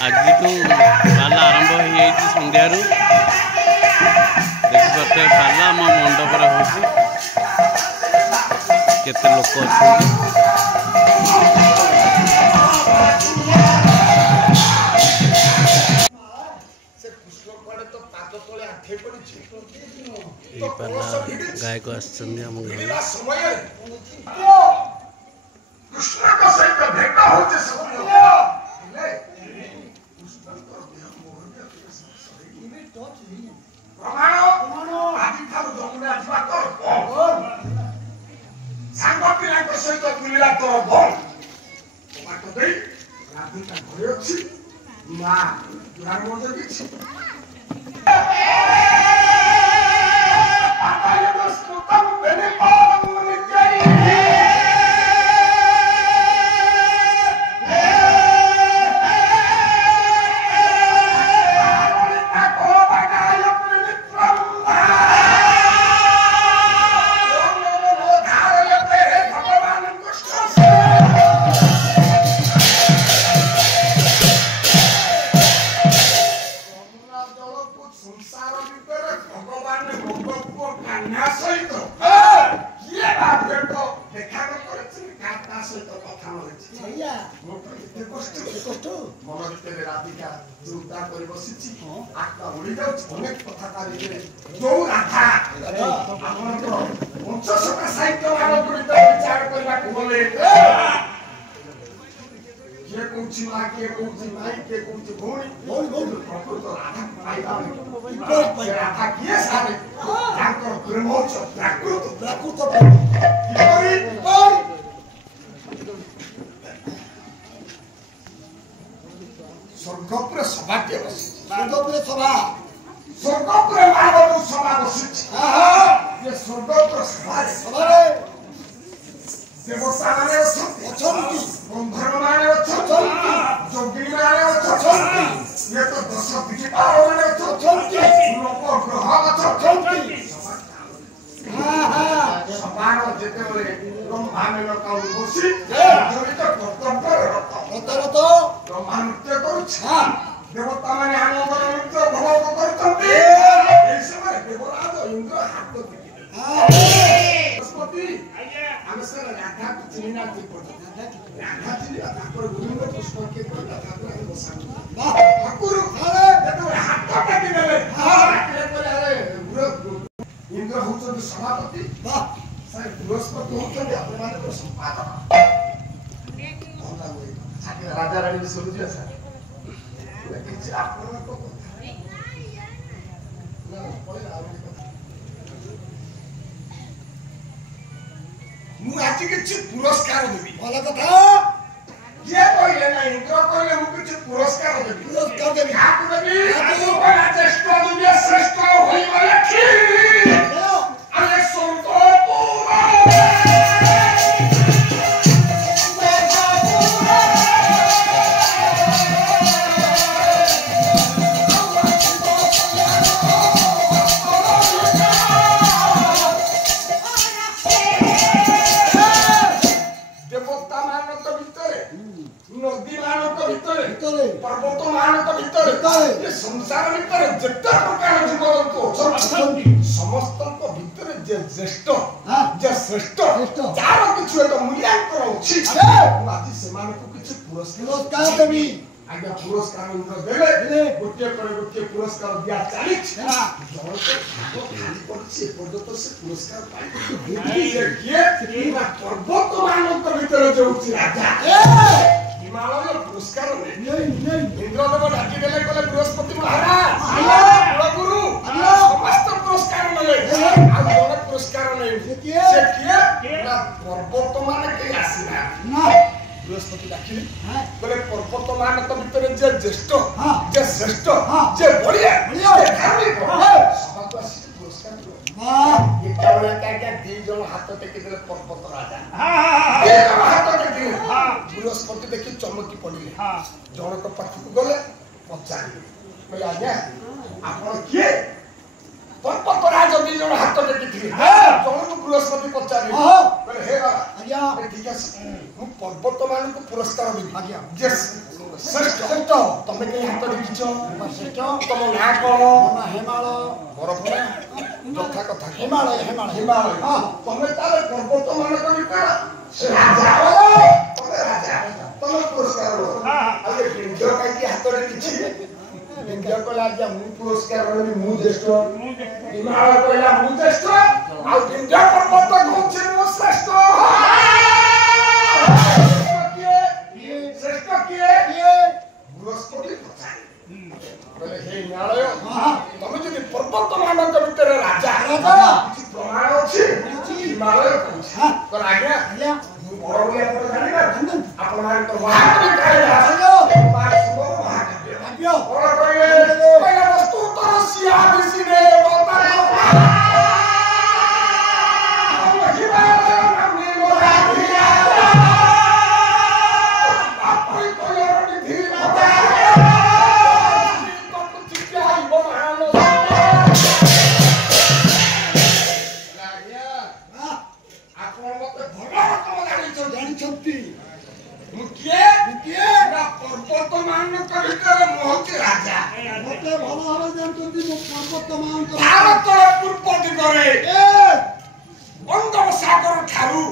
आज पाला आरंभ हो सन्धार देखिए पाला आम मंडपर होते लोक अच्छा गायक आम सहित बुला तोर भल बाट दे राधिका घरे अछि मां दुआर बंद किछि आकाय दस मुतम बेने पाल मुनि गई स्वर्गपुर सभा के स्वर्गपुर सभा स्वर्गपुर महाबू सभा बसी ये स्वर्गपुर सभा देवता माने अछंती गंधर्व माने अछंती जोगी माने अछंती ये तो 10 विचित्र माने अछंती लोक ग्रह अछंती सभा जेते बोले ब्रह्मा में काउ बसी जड़ित कर्तव्य रत ब्रह्मा नृत्य करुछा देवता माने आनंद नृत्य भोग करछन्ती एई समय देवराज इंद्र हाथ पिटिले बृहस्पति आमे से राधा चिनिना की पड़ता राधा चिनिया ठाकुर गोविंद पुष्प के पर राधा को बसा वाह ठाकुर अरे देखो हाथ काटी देले काटे बोले अरे इंद्र होचन सभापति वाह सारे बृहस्पति होचन अपने माने को संपादक राजा रानी सुनु दिया सर लेकिन आपन को ना पहले आवे मु आछि किछ पुरस्कार देबी भला कथा ये कहले ना इंद्र कहले मु किछ पुरस्कार देबी हाथ देबी हाथ बड़ा चेष्टा दुनिया श्रेष्ठ होई वाला की अरे पर्वत मानक भीतर ये संसार भीतर जत्ता प्रकार जीवजंतु समस्त भीतर जे ज्येष्ठ जे श्रेष्ठ जार किछु एक मूल्यांकन अछि आज से मानको किछु पुरस्कार देबी आज्ञा पुरस्कार इंद्र देले गोटे पुरस्कार दिया चालिछ जण तो खाली पड़छि पर्वत से पुरस्कार पाइ ये किए पर्वत मानक भीतर जोछि राजा हिमालय पुरस्कार नहीं इंद्रदेव डाकी देले कहले बृहस्पति महाराज गुरु समस्त पुरस्कार मिले आ जोन पुरस्कार नहीं से किए ना पर्वत मान के आसीना ना बृहस्पति डाकिले कहले पर्वत मान तो भीतर जे ज्येष्ठ जे श्रेष्ठ जे बढ़िया धार्मिक सभा को आसी पुरस्कार वाह ये केवल क्या दी जन हाथ टेकी देले पर्वत राजा ये हाथ टेकी बृहस्पति देखि चमकी पड़िले जनक पाखक गले पचारि कहले आज्ञा आपण किए पर्वत राज दी जन हाथ टेकी थिले जनक बृहस्पति पचारि कहले हे आज्ञा ठीक है मु पर्वत मान को पुरस्कार देबी आज्ञा जे ଶ୍ରେଷ୍ଠ ଶ୍ରେଷ୍ଠ ତମେ କେହି ହାତ ଦେଖିଛ ଶ୍ରେଷ୍ଠ ତମ ନାଁ କଣ ହେମାଳ ବରଫ ଯଥା କଥା ହିମାଳୟ ହିମାଳୟ ହିମାଳୟ ତମେ ତାର ପର୍ବତ ମାନଙ୍କ ଭିତରେ ସେ ରାଜା ତମେ ରାଜା ତମେ ପୁରସ୍କାର ଆଉ ବିଞ୍ଜ କାହିଁକି ହାତରେ କିଛି ବିଞ୍ଜ କହିଲା ଆଜ୍ଞା ମୁଁ ପୁରସ୍କାର ନେବି ମୁଁ ଜ୍ୟେଷ୍ଠ ହିମାଳୟ କହିଲା ମୁଁ ଜ୍ୟେଷ୍ଠ ଆଉ ବିଞ୍ଜ ପର୍ବତ କହୁଛି ମୁଁ ଶ୍ରେଷ୍ଠ ଶ୍ରେଷ୍ଠ କିଏ ବୃହସ୍ପତି କହିଲେ ହେ ହିମାଳୟ ତମେ ଯଦି ପର୍ବତ ମାନଙ୍କ ଭିତରେ ରାଜା କିଛି ପ୍ରମାଣ ଅଛି ହିମାଳୟ କହୁଛି କହିଲେ ଆଜ୍ଞା ମୁଁ ବଡ ବୋଲି ଆପଣ ଜାଣିବେ ଆପଣମାନଙ୍କ ମହାକାବ୍ୟ ବଡ କହିଲେ ବସ୍ତୁ ତର ସିଆ ବିଶିରେ ଭାରତର ପୂର୍ବ ଦିଗରେ ବଙ୍ଗୋପସାଗର ଠାରୁ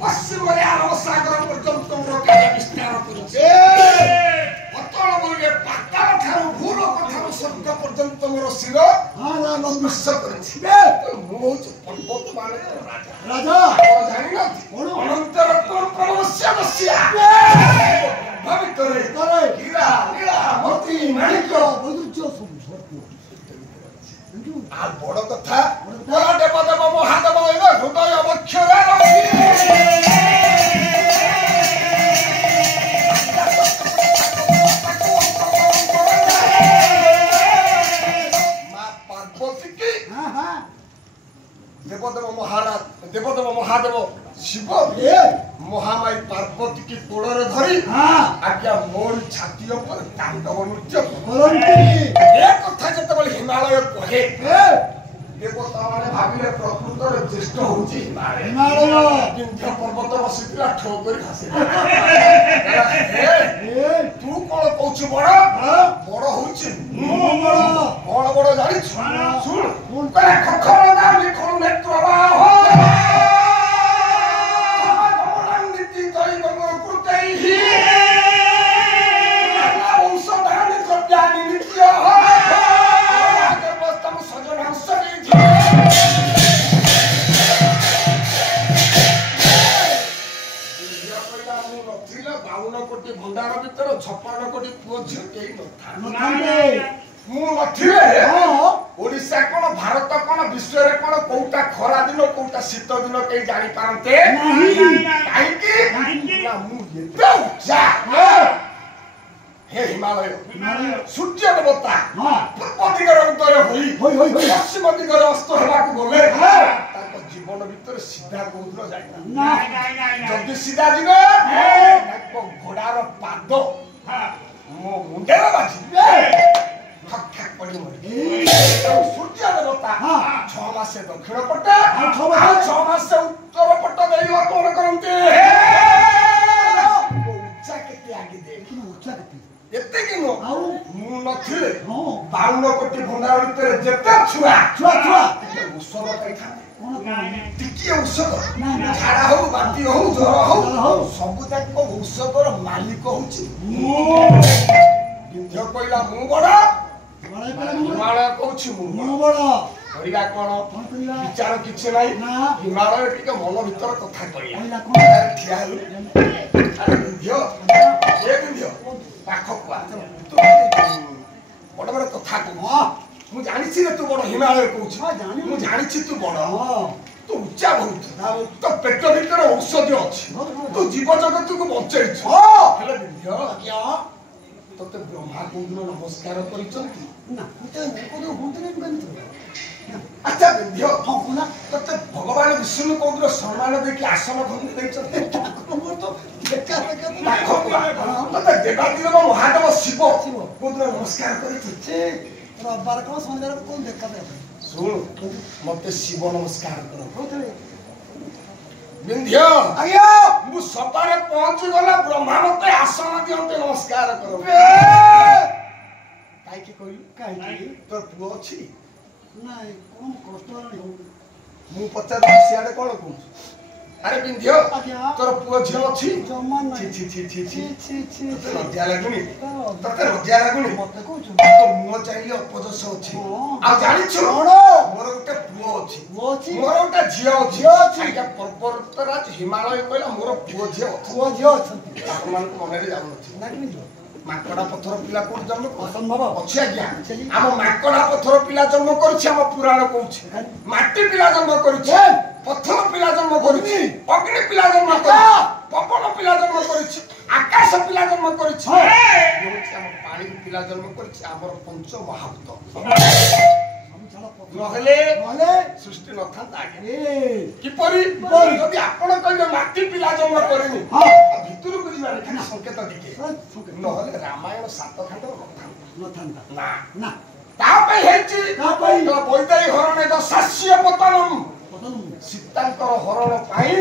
ପଶ୍ଚିମରେ ଆରବ ସାଗର ପର୍ଯ୍ୟନ୍ତ ମୋର କାର୍ଯ୍ୟ ବିସ୍ତାର କରିଛି ଅତଳ ବଳିରେ ପାତାଳ ଠାରୁ ଭୂଲୋକ ଠାରୁ ସ୍ୱର୍ଗ ପର୍ଯ୍ୟନ୍ତ ମୋର ଶିର ବିଶ୍ୱ କରିଛି ମୁଁ ହଉଛି ପର୍ବତ ମାନଙ୍କର ରାଜା ଜାଣିନାହାନ୍ତି ଅନନ୍ତର ଭିତରେ ହୀରା ନୀଳା ମୋତି ମାଣିକ আর বড় কথা দেব দেব মহাদেব হৃদয় বক্ষরে মা পার্বতী কি দেবদেব মহারাজ দেবদেব মহাদেব শিব মহামাই পার্বতী কি কোড়রে ধরি আজ্ঞা মোর ছাতি উপর তাণ্ডব নৃত্য এ কথা যেতবে হিমালয় কহে দেবতা মানে ভাবিলে প্রকৃতরে জ্যেষ্ঠ হচ্ছে হিমালয় বিন্ধ্য পর্বত বসিଥିଲା ঠো করে হাসে তু কোন কৌছু বড় বড় হচ্ছে বড় বড় জানিছ শুন কলে খখর না লিখল নেত্র বাহ ଭଣ୍ଡାର ଭିତରେ 56 କୋଟି ପୁଅ ଝିଅ କେହି ନଥାନ୍ତି ମୁଁ ନଥିଲେ ଓଡିଶା କଣ ଭାରତ କଣ ବିଶ୍ୱରେ କଣ କୋଉଟା ଖରା ଦିନ କୋଉଟା ଶୀତ ଦିନ କେହି ଜାଣିପାରନ୍ତେ କାହିଁକି ନା ମୁଁ ଏତେ ଉଚ୍ଚା ହେ ହିମାଳୟ ସୂର୍ଯ୍ୟ ଦେବତା ପୂର୍ବ ଦିଗରେ ଉଦୟ ହୋଇ ପଶ୍ଚିମ ଦିଗରେ ଅସ୍ତ ହେବାକୁ ଗଲେ ତାଙ୍କ ଜୀବନ ଭିତରେ ସିଧା କୋଉଦିନ ଯାଇନା ଯଦି ସିଧା ଯିବେ ତାଙ୍କ ଘୋଡାର ପାଦ ମୋ ମୁଣ୍ଡରେ ବାଜିବେ ଠକ୍ ଠାକ୍ ପଡି ସୂର୍ଯ୍ୟ ଦେବତା 6 ମାସ ଦକ୍ଷିଣ ପଟେ ଆଉ 6 ମାସ ଉତ୍ତର ପଟ ଦେଇ କଣ କରନ୍ତି ଉଚ୍ଚା କେତେ ଆଗେ ଦେଖି ଉଚ୍ଚା କେତେ ଏତିକି ନୁହଁ ମୁଁ ନଥିଲେ 52 କୋଟି ଭଣ୍ଡାର ଭିତରେ ଯେତେ ଛୁଆ ଔଷଧ ପାଇଥାନ୍ତି ଟିକିଏ ଔଷଧ ଝାଡା ହଉ ବାନ୍ତି ହଉ ଜ୍ୱର ହଉ ସବୁ ଯାକ ଔଷଧର ମାଲିକ ହଉଛି ବିନ୍ଧ୍ୟ କହିଲା ମୁଁ ବଡ ହିମାଳୟ କହୁଛି ମୁଁ ବଡ କରିବା କଣ ବିଚାର କିଛି ନାହିଁ ହିମାଳୟ ଟିକେ ମନ ଭିତର କଥା କହିଲା ଠିଆ ହେଲୁ ବିନ୍ଧ୍ୟ ପାଖକୁ ବଡ ବଡ କଥା କହୁ ମୁଁ ଜାଣିଛି ରେ ତୁ ବଡ ହିମାଳୟ କହୁଛି ମୁଁ ଜାଣିଛି ତୁ ବଡ ତୁ ଉଚ୍ଚା ବହୁତ ତୋ ପେଟ ଭିତରେ ଔଷଧି ଅଛି ତୁ ଜୀବ ଜଗତକୁ ବଞ୍ଚେଇଛୁ ହେଲେ ବିନ୍ଧ୍ୟ ତତେ ବ୍ରହ୍ମା କୋଉଦିନ ନମସ୍କାର କରିଛନ୍ତି ଆଚ୍ଛା ବିନ୍ଧ୍ୟ ତତେ ଭଗବାନ ବିଷ୍ଣୁ କୋଉଦିନ ସମ୍ମାନ ଦେଇକି ଆସନ ଭଙ୍ଗି ଦେଇଛନ୍ତି ତତେ ଦେବାଦେବ ମହାଦେବ ଶିବ କୋଉଦିନ ନମସ୍କାର କରିଛନ୍ତି ରବିବାର କଣ ସନ୍ଧ୍ୟାରେ କୋଉ ଦେଖା ଶୁଣୁ ମତେ ଶିବ ନମସ୍କାର କର ବିନ୍ଧ୍ୟ ଆଜ୍ଞା ମୁଁ ସଭାରେ ପହଞ୍ଚି ଗଲା ବ୍ରହ୍ମା ମତେ ଆସନ ଦିଅନ୍ତି ନମସ୍କାର କର କାହିଁକି କହିଲୁ କାହିଁକି ତୋର ପୁଅ ଅଛି ନାଇଁ କଣ କଷ୍ଟ ହେଲାଣି ମୁଁ ପଚାରୁଛି ସିଆଡେ କଣ କହୁଛୁ ଆରେ ବିନ୍ଧ୍ୟ ଆଜ୍ଞା ତୋର ପୁଅ ଝିଅ ଅଛି ଜମା ଛି ନାହିଁ ଛି ଛି ଛି ଛି ଛି ଛି ତତେ ଲଜ୍ଜା ଲାଗୁନି ତାର ତତେ ଲଜ୍ଜା ଲାଗୁନି ମତେ କହୁଛୁ ତୋ ମୁହଁ ଚାହିଁଲେ ଅପଯଶ ଅଛି ହଁ। ଆଉ ଜାଣିଛୁ କଣ? ମୋର ଗୋଟେ ପୁଅ ଅଛି ପୁଅ ଅଛି ମୋର ଗୋଟେ ଝିଅ ଅଛି ଝିଅ ଅଛି। ଆଜ୍ଞା ପର୍ବତରାଜ ହିମାଳୟ କହିଲା ମୋର ପୁଅ ଝିଅ ଅଛି ପୁଅ ଝିଅ ଅଛନ୍ତି ଆପଣମାନଙ୍କ ମନରେ ଯାଉନଥିବ ନା କେମିତି ମାଙ୍କଡା ପଥର ପିଲା କୋଉଠି ଜନ୍ମ କରୁଛି? ଅସମ୍ଭବ ଅଛି ଆଜ୍ଞା ଆମ ମାଙ୍କଡା ପଥର ପିଲା ଜନ୍ମ କରୁଛି ଆମ ପୁରାଣ କହୁଛି ମାଟି ପିଲା ଜନ୍ମ କରୁଛି ପଥର ପିଲା ଜନ୍ମ କରୁଛି ଅଗ୍ନି ପିଲା ଜନ୍ମ କରୁଛି ପବନ ପିଲା ଜନ୍ମ କରୁଛି ଆକାଶ ପିଲା ଜନ୍ମ କରୁଛି ଇଏ ହଉଛି ଆମ ପାଣି ପିଲା ଜନ୍ମ କରିଛି ଆମର ପଞ୍ଚ ମହାଭୂତ ନହେଲେ ନହେଲେ ସୃଷ୍ଟି ନଥାନ୍ତା ଆଜ୍ଞା ଏ କିପରି ଯଦି ଆପଣ କହିବେ ମାଟି ପିଲା ଜନ୍ମ କରିନି ହଁ ଭିତରକୁ ଯିବାରେ ଖାଲି ସଂକେତ ଟିକେ ନହେଲେ ରାମାୟଣ 7 ଖଣ୍ଡ ନଥାନ୍ତା ନା ନା ତା ପାଇଁ ହେଇଛି ତା ପାଇଁ ବୈଦାୟୀ ହରଣ ଶାସ୍ୟ ପତନମ୍ ସୀତାଙ୍କର ହରଣ ପାଇଁ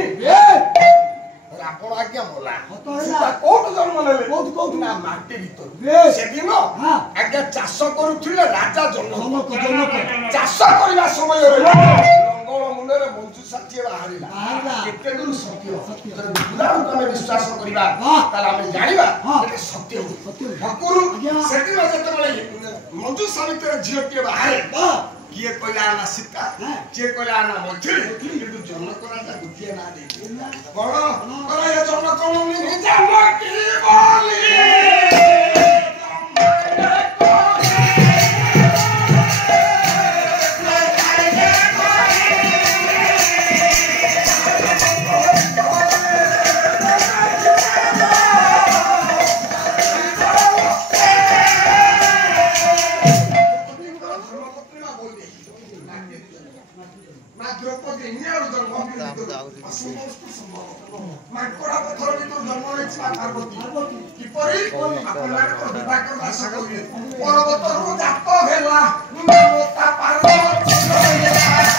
ରାବଣ ଆଜ୍ଞା ମଲା ହତ ହେଲା। ସୀତା କୋଉଠୁ ଜନ୍ମ ନେଲେ କୋଉଠୁ? ନା ମାଟି ଭିତରୁ ବେଶ। ସେଦିନ ହଁ। ଆଜ୍ଞା ଚାଷ କରୁଥିଲେ ରାଜା ଜନକ ଜନକ ଜନକ ଚାଷ କରିବା ସମୟରେ ଲଙ୍ଗଳ ମୁଣ୍ଡରେ ମଞ୍ଜୁଷା ବାହାରିଲା ବାହାରିଲା। କେତେ ଦୂର ସତ୍ୟ ସତ୍ୟ। ଯଦି ପୁରାଣକୁ ଆମେ ବିଶ୍ୱାସ କରିବା ହଁ। ତାହେଲେ ଆମେ ଜାଣିବା ହଁ। ଏଟା ସତ୍ୟ ସତ୍ୟ। ଠାକୁର ଆଜ୍ଞା। ସେଦିନ ଯେତେବେଳେ ମଞ୍ଜୁଷା ଭିତରେ ଝିଅଟିଏ ବାହାରେ ବା କିଏ କହିଲା ନା ସୀତା ହଁ। କିଏ କହିଲା ନା ମୈତ୍ରୀ କିନ୍ତୁ ଜନକ ରାଜା ଗୋଟିଏ ନାଁ ଦେଇଥିଲେ କଣ କହିଲା ଏ ଜନକ ମୁନି ଜାନକୀ ବୋଲି ମାଙ୍କଡା ପଥର ଭିତରୁ ଜନ୍ମ ନେଇଛି ମା ପାର୍ବତୀ କିପରି ଆପଣମାନେ ଦିବାକର ଦାସ କହିଲେ ପର୍ବତରୁ ଜାତ ହେଲା ତା ପାର୍ବତୀ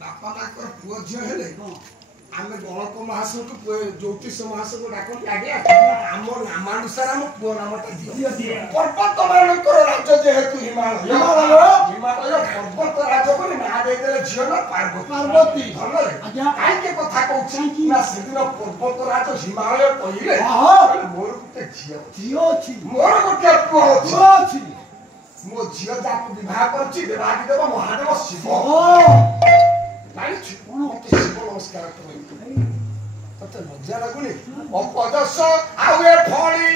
ବାପା ମାଙ୍କର ପୁଅ ଝିଅ ହେଲେ ଆମେ ଗଣକ ମହାଶୟକୁ ଜ୍ୟୋତିଷ ମହାଶୟକୁ ଡାକନ୍ତି ଆଜ୍ଞା ଆମ ନାମାନୁସାରେ ଆମ ପୁଅ ନାମଟା ଦିଅ ପର୍ବତ ମାନଙ୍କର ରାଜ ଯେହେତୁ ହିମାଳୟ ପର୍ବତ ରାଜ ବୋଲି ନାଁ ଦେଇଦେଲେ ଝିଅ ନା ପାର୍ବତୀ ଭଲରେ କାହିଁକି କଥା କହୁଛି ନା ସେଦିନ ପର୍ବତ ରାଜ ହିମାଳୟ କହିଲେ ମୋର ଗୋଟେ ଝିଅ ଅଛି ମୋର ଗୋଟେ ପୁଅ ଅଛି ମୋ ଝିଅ ଯାହାକୁ ବିବାହ କରିଛି ଦେବାଦୀ ଦେବ ମହାଦେବ ଶିବ ଜାଣିଛୁ ମତେ ଶିବ ନମସ୍କାର କର ତତେ ଲଜ୍ଜା ଲାଗୁନି ଅପଦଶ ଆଉ ଏ ଫଳି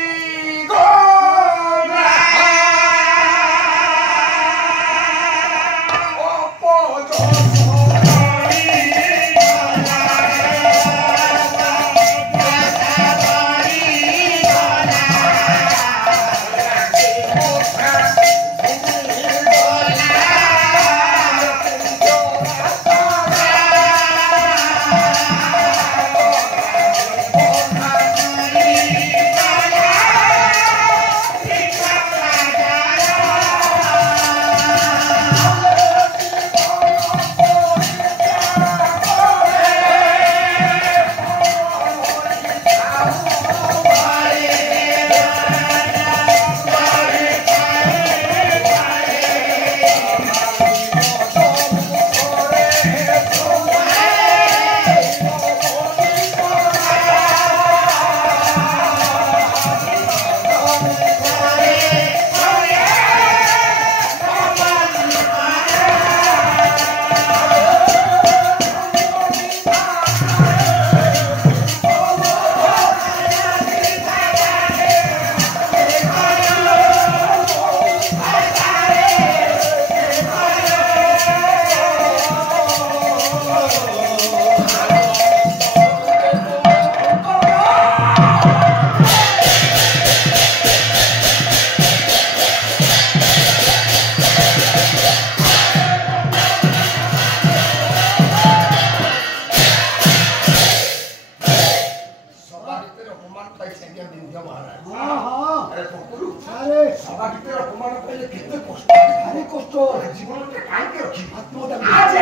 ଆଜି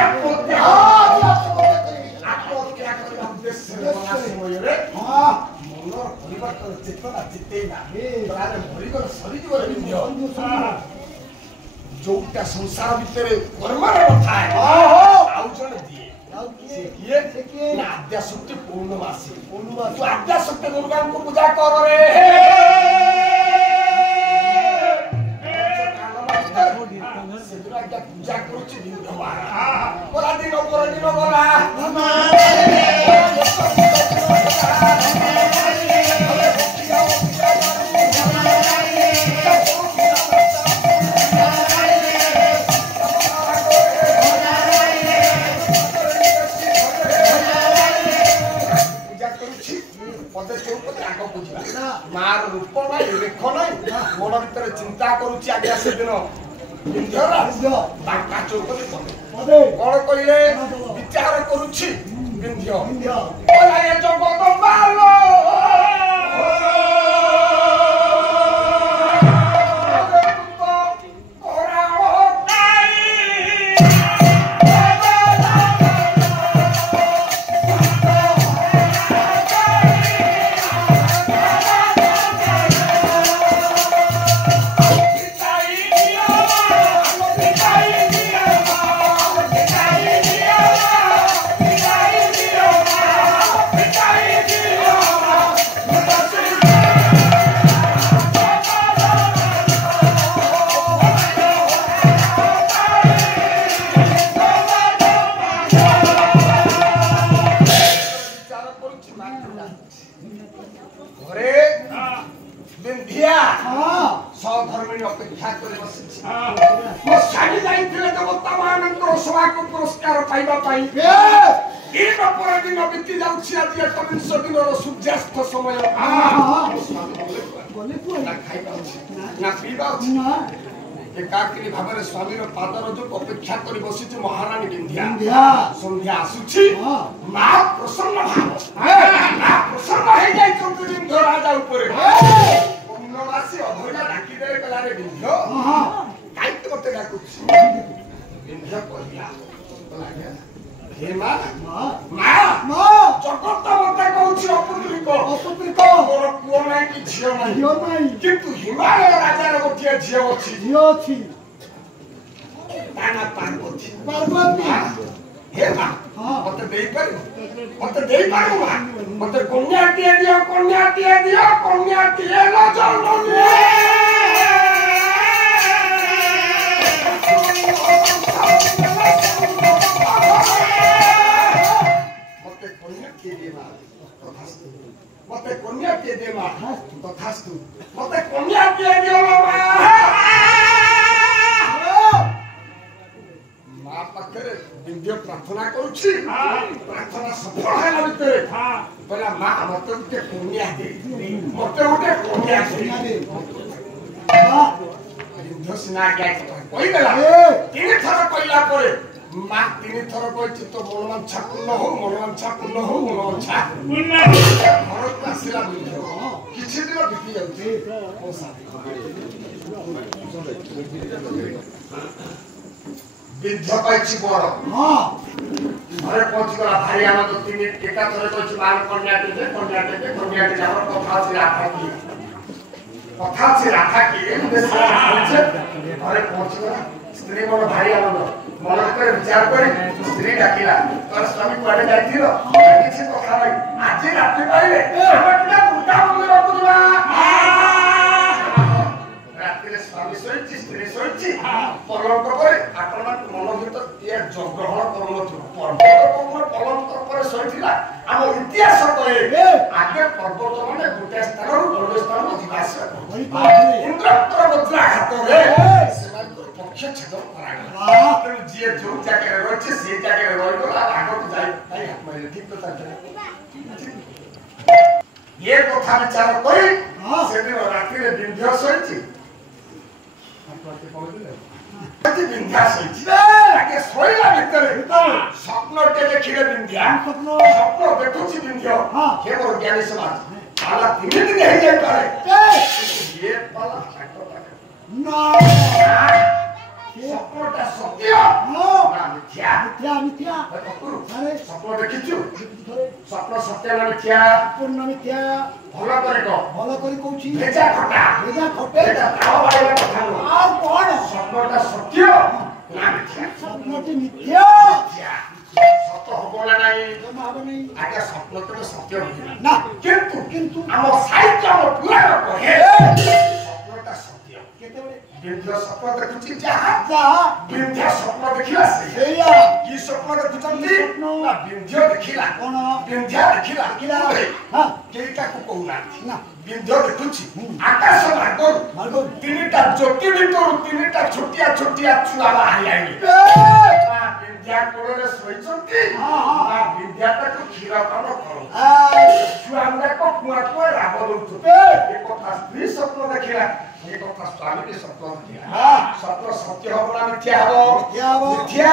ଆତ୍ମହତ୍ୟା କରିବା ଉଦ୍ଦେଶ୍ୟରେ ଗଲା ସମୟରେ ମନର ପରିବର୍ତ୍ତନ ଚେତନା ଜିତେଇଲା ତାହେଲେ ମରିଗଲ ସରିଯିବ ଯୋଉଟା ସଂସାର ଭିତରେ କର୍ମର ଥାଏ ଆଉ ଜଣେ ଦିଏ ଆଦ୍ୟାଶକ୍ତି ପୂର୍ଣ୍ଣମାସୀ ତୁ ଆଦ୍ୟାଶକ୍ତି ଦୁର୍ଗାଙ୍କୁ ପୂଜା କର ରେ ସେଦିନ ଆଜ୍ଞା ପୂଜା କରୁଛି ଗଲା ଦିନ ପର ଦିନ ଗଲା मार रूप नहीं रेख नहीं मन भीतर चिंता करुच्ची आज्ञा से दिन चौपदी कौन कहले विचार करुच्ची विंध्य जगत सहधर्मिणी अपेक्षा कर सभा को पुरस्कार पाइबा दिन पर दिन बीती जाऊँगी आज 120 दिन सूर्यास्त समय ना पीवा एकाकी भाव में स्वामी पादर जो अपेक्षा कर बसी महारानी विंध्या संध्या आसुची माँ प्रसन्न भाव प्रसन्न हो जाए विंध्य राजा ऊपर पूर्णवासी अभया डाकी दे कला रे विंध्य काई तो मते डाकुछ विंध्य कहला हे माँ जगत मते कहूछ अपुत्रिक मोर पुओ नै कि झियो नै किंतु हिमालय राजा रे गोटिया झियो अछि ताना पार्वती हे माँ मते देई पारू माँ मते कन्या दिए दियो कन्या दिए न जन्म मते कन्या के दे माँ तथास्तु मते कन्या के दियो माँ पाखरे विंध्य प्रार्थना करुछि प्रार्थना सफल हैला भितरे बोला माँ मते उते कन्या दे विंध्य सिना क्या कहि देला तीन थर कहला परे माँ तीन थर कहि तो मनोवांछा पूर्ण हो मनोवांछा घर को आसिला विंध्य किछि दिन बीती जाउछि ओ साथी विंध्य पाइछि बड़ घरे पहुंच गला भाई आनंद तीन एका थरे कहि मां कन्या दे हमर कथा अछि राधा की घरे पहुंच गला स्त्री मन भाई आनंद मन कर विचार करी स्त्री डाकिला तोर स्वामी कुआडे जाइथिलो किछि कथा नै आज राति पाइले हमटला दुर्गा मंदिर को दिबा राति रे स्वामी सोइछि स्त्री सोइछि पलंक करे आक्रमण मन भीतर ये जग्रहण करनथु पर्वत पलंक पर सोइथिला हम इतिहास कहे आगे पर्वत माने गुटे स्थान रु अन्य स्थान दिवास इंद्रपुर वज्राघात रे पक्ष छेदन करागला तेणु जी जो जगह रही से जगह रहीगला आग जाई हाथ मारे ठीक कथा ये कथा विचार करी से दिन राति रे विंध्य सोइछि विंध्या सोइछि आगे सोइला भितरे स्वप्न टे देखिले विंध्या स्वप्न देखुछि विंध्य हे मोर ज्ञानी समाज पाला 3 दिन हे जाय पारे ये पाला ना ସ୍ୱପ୍ନଟା ସତ୍ୟ ନା ମିଥ୍ୟା? ମିଥ୍ୟା ଆରେ ସ୍ୱପ୍ନ ଦେଖିଛୁ? ଥରେ ସ୍ୱପ୍ନ ସତ୍ୟ ନା ମିଥ୍ୟା? ପୂର୍ଣ୍ଣ ମିଥ୍ୟା ଭଲ କରି କହ। ଭଲ କରି କହୁଛି ଭେଜା ଖଟା ଭେଜା ଖଟେ ଏଇଟା ତାଳ ବାଡ଼ିବା କଥା ନୁହଁ। ଆଉ କଣ ସ୍ୱପ୍ନଟା ସତ୍ୟ ନା ମିଥ୍ୟା? ସ୍ୱପ୍ନଟି ମିଥ୍ୟା ମିଥ୍ୟା। ସତ ହବ ନା ନାହିଁ? ଜମା ହବ ନାହିଁ ଆଜ୍ଞା ସ୍ୱପ୍ନ କେବେ ସତ୍ୟ ନୁହେଁ। ନା କିନ୍ତୁ ଆମ ସାହିତ୍ୟ ଆମ ପୁରାଣ କହେ ସ୍ୱପ୍ନଟା ସତ୍ୟ। କେତେବେଳେ ବିନ୍ଧ୍ୟ ସ୍ୱପ୍ନ ଦେଖୁଛି ଯାହା ଯାହା ବିନ୍ଧ୍ୟ ସ୍ୱପ୍ନ ଦେଖିଲା ସେଇଆ କି ସ୍ୱପ୍ନ ଦେଖୁଛନ୍ତି? ସ୍ୱପ୍ନ? ନା ବିନ୍ଧ୍ୟ ଦେଖିଲା କଣ ବିନ୍ଧ୍ୟା ଦେଖିଲା ହଁ କେହି ତାକୁ କହୁନାହାନ୍ତି। ନା ବିନ୍ଧ୍ୟ ଦେଖୁଛି ଆକାଶ ମାର୍ଗରୁ ମାର୍ଗରୁ ତିନିଟା ଜ୍ୟୋତି ଭିତରୁ ତିନିଟା ଛୋଟିଆ ଛୋଟିଆ ଛୁଆ ବାହାରି ଆଇଲେ। ମା ବିନ୍ଧ୍ୟା କୋଳରେ ଶୋଇଛନ୍ତି। ମା ବିନ୍ଧ୍ୟା ତାକୁ କ୍ଷୀର ପାନ କରନ୍ତି। ଛୁଆ ଗୁଡାକ କୁଆ କୁଆ ରାବ ଦଉଛନ୍ତି। ଏ କଥା ସ୍ତ୍ରୀ ସ୍ୱପ୍ନ ଦେଖିଲା, ଏ କଥା ସ୍ୱାମୀ ସ୍ୱପ୍ନ ଦେଖିଲା। ସ୍ୱପ୍ନ ସତ୍ୟ ହବ ନା ମିଥ୍ୟା ହବ? ମିଥ୍ୟା ହବ। ମିଥ୍ୟା।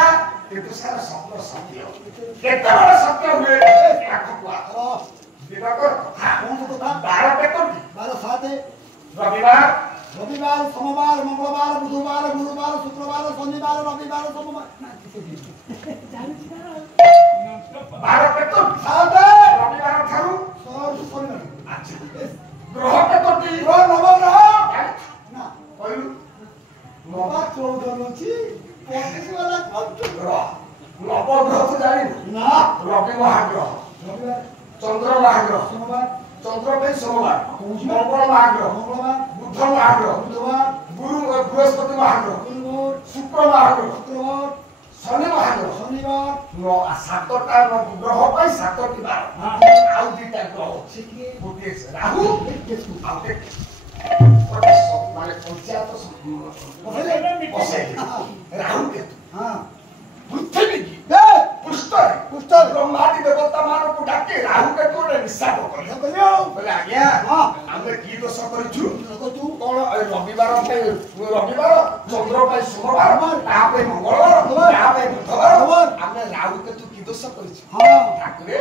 କିନ୍ତୁ ସାରା ସ୍ୱପ୍ନ ସତ୍ୟ। କେତେବେଳେ ସତ୍ୟ ହୁଏ? ପାଖକୁ ଆସ। ଦିନକର କଥା କଣ କଥା 12 କେତୋଟି? 12/7 ରବିବାର ରବିବାର সোমবার মঙ্গলবার বুধবার গুরুবার শুক্রবার শনিবার রবিবার সোমবার 12 କେତୋଟି? 7 ରବିବାର ଠାରୁ শনিবার ଆଚ୍ଛା। ଗ୍ରହ କେତୋଟି? নবগ্রহ না କହିଲୁ বাবা 14 ଅଛି 25 वाला কত ଗ୍ରହ ନବଗ୍ରହ ତ ଜାଣିନୁ? না ରବି ମହାଗ୍ରହ, রবিবার ଚନ୍ଦ୍ର ମହାଗ୍ରହ, সোমবার ଚନ୍ଦ୍ର ପାଇଁ ସୋମବାର, ମଙ୍ଗଳ ମହାଗ୍ରହ, মঙ্গলবার ବୁଧ ମହାଗ୍ରହ, বুধবার ବୃହସ୍ପତି ମହାଗ୍ରହ, গুরুবার ଶୁକ୍ର ମହାଗ୍ରହ, শুক্রবার ଶନି ମହାଗ୍ରହ। শনিবার 7ଟା ଗ୍ରହ ପାଇଁ 7ଟି ବାର। ଆଉ 2ଟା ଗ୍ରହ ଅଛି। শিখে ଗୋଟିଏ ରାହୁ কেতু ଆଉ ମାନେ ପଞ୍ଚାୟତ ବସେଇଲେ ରାହୁ କେତୁ হ্যাঁ ପୃଥିବୀ କି এ ପୃଷ୍ଠରେ পুস্তক ବ୍ରହ୍ମାଦି ଦେବତା ମାନଙ୍କୁ ଡାକି ରାହୁ କେତୁ ଗୋଟେ ହିସାବ କଲେ। করিও କହିଲେ ଆଜ୍ଞା ହଁ ଆମେ କି ଦୋଷ କରିଛୁ? কত କଣ ଏ ରବିବାର ପାଇଁ ରବିବାର, ଚନ୍ଦ୍ର ପାଇଁ ସୋମବାର, ତା ପାଇଁ ମଙ୍ଗଳବାର, ତା ପାଇଁ ବୁଧବାର, ଆମେ ରାହୁ କେତୁ କି ଦୋଷ କରିଛୁ? হ্যাঁ ଠାକୁରେ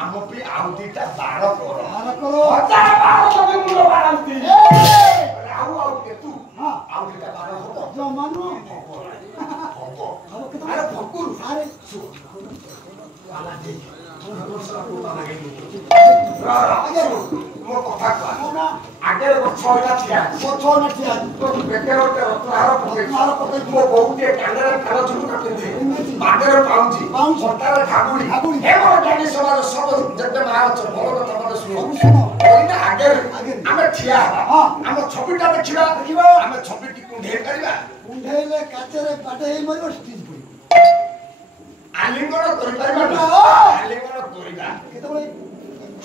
ଆମ ପାଇଁ ଆଉ 2ଟା ବାର କର। আর করো ହଜାର ବାର ଯଦି ମୁଣ୍ଡ ବାଡ଼ାନ୍ତି এ ରାହୁ ଆଉ କେତୁ হ্যাঁ ଆଉ 2ଟା ବାର ହବ। জমানো ହବ। খাবো কেতু আরে ভকুর আরে ମୋ କଥା କହ না ଆଗରେ ଗଛ ହେଲା ଠିଆ কত না ঠিক আছে ତୋ ବେକରେ ଗୋଟେ ରତ୍ନହାର ପକେଇଛୁ। ମୋ ବୋଉ ଟିକେ କାନରେ କାନ ଝୁମୁକା ପିନ୍ଧେ, ପାଦରେ ପାଉଁଜି, ଅଣ୍ଟାରେ ଧାଗୁଡ଼ି। ହେ ମୋର ଜ୍ଞାନୀ ସମାଜ ସବୁ ଯେତେ ମା ଅଛ ଭଲ କଥା ମତେ ଶୁଣ। କହିନା ଆଗରେ ଆମେ ଠିଆ ହେବା, ଆମ ଛବିଟା ଦେଖିବା, ଆମେ ଛବିଟି କୁଣ୍ଢେଇ ପାରିବା, উঠেইলে কাচেরে পাটে এই মরিব স্টিজ পড়িব ଆଲିଙ୍ଗନ କରିପାରିବା ନା? ଆଲିଙ୍ଗନ କରିବା। কেতবেলে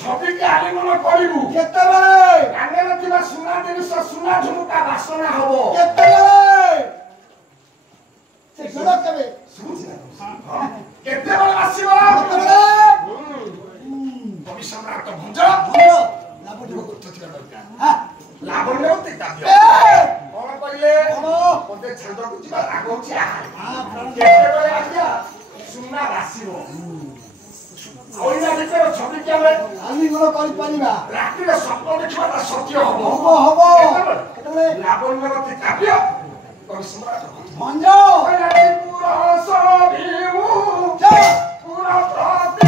ଛବିକି ଆଲିଙ୍ଗନ କରିବୁ, কেতবেলে କାନରେ ଥିବା ସୁନା ଜିନିଷ ସୁନା ଝୁମୁକା ବାସନା ହବ। কেতবেলে সে জড় কেবে ଶୁଣୁଛି ନା? ହଁ। କେତେବେଳେ ଆସିବ? কেতবেলে କବି ସମ୍ରାଟ ଭଞ୍ଜ ভালো লাভ দিব ଥିବା ଦରକାର। হ্যাঁ ଲାବଣ୍ୟବତୀ କାବ୍ୟ এ କଣ କହିଲେ? ভালো ମୋତେ ଛାନ୍ଦକୁ ଯିବା ରାଗ ହଉଛି ଆହାର। হ্যাঁ প্রাণ କେତେବେଳେ ଆଜ୍ଞା ସୁନା ଆସିବ? ଅଇନା ଭିତରେ ଛବିକି ଆମେ আলিঙ্গন করি পারিবা ରାତିରେ ସ୍ୱପ୍ନ ଦେଖିବାଟା ସତ୍ୟ ହବ। হব হব কেতবেলে ଲାବଣ୍ୟବତୀ କାବ୍ୟ କବି ସମ୍ରାଟ ଭଞ୍ଜ। ভঞ্জ ପୁର ସବିମୁ যা ପୁର ପ୍ରତି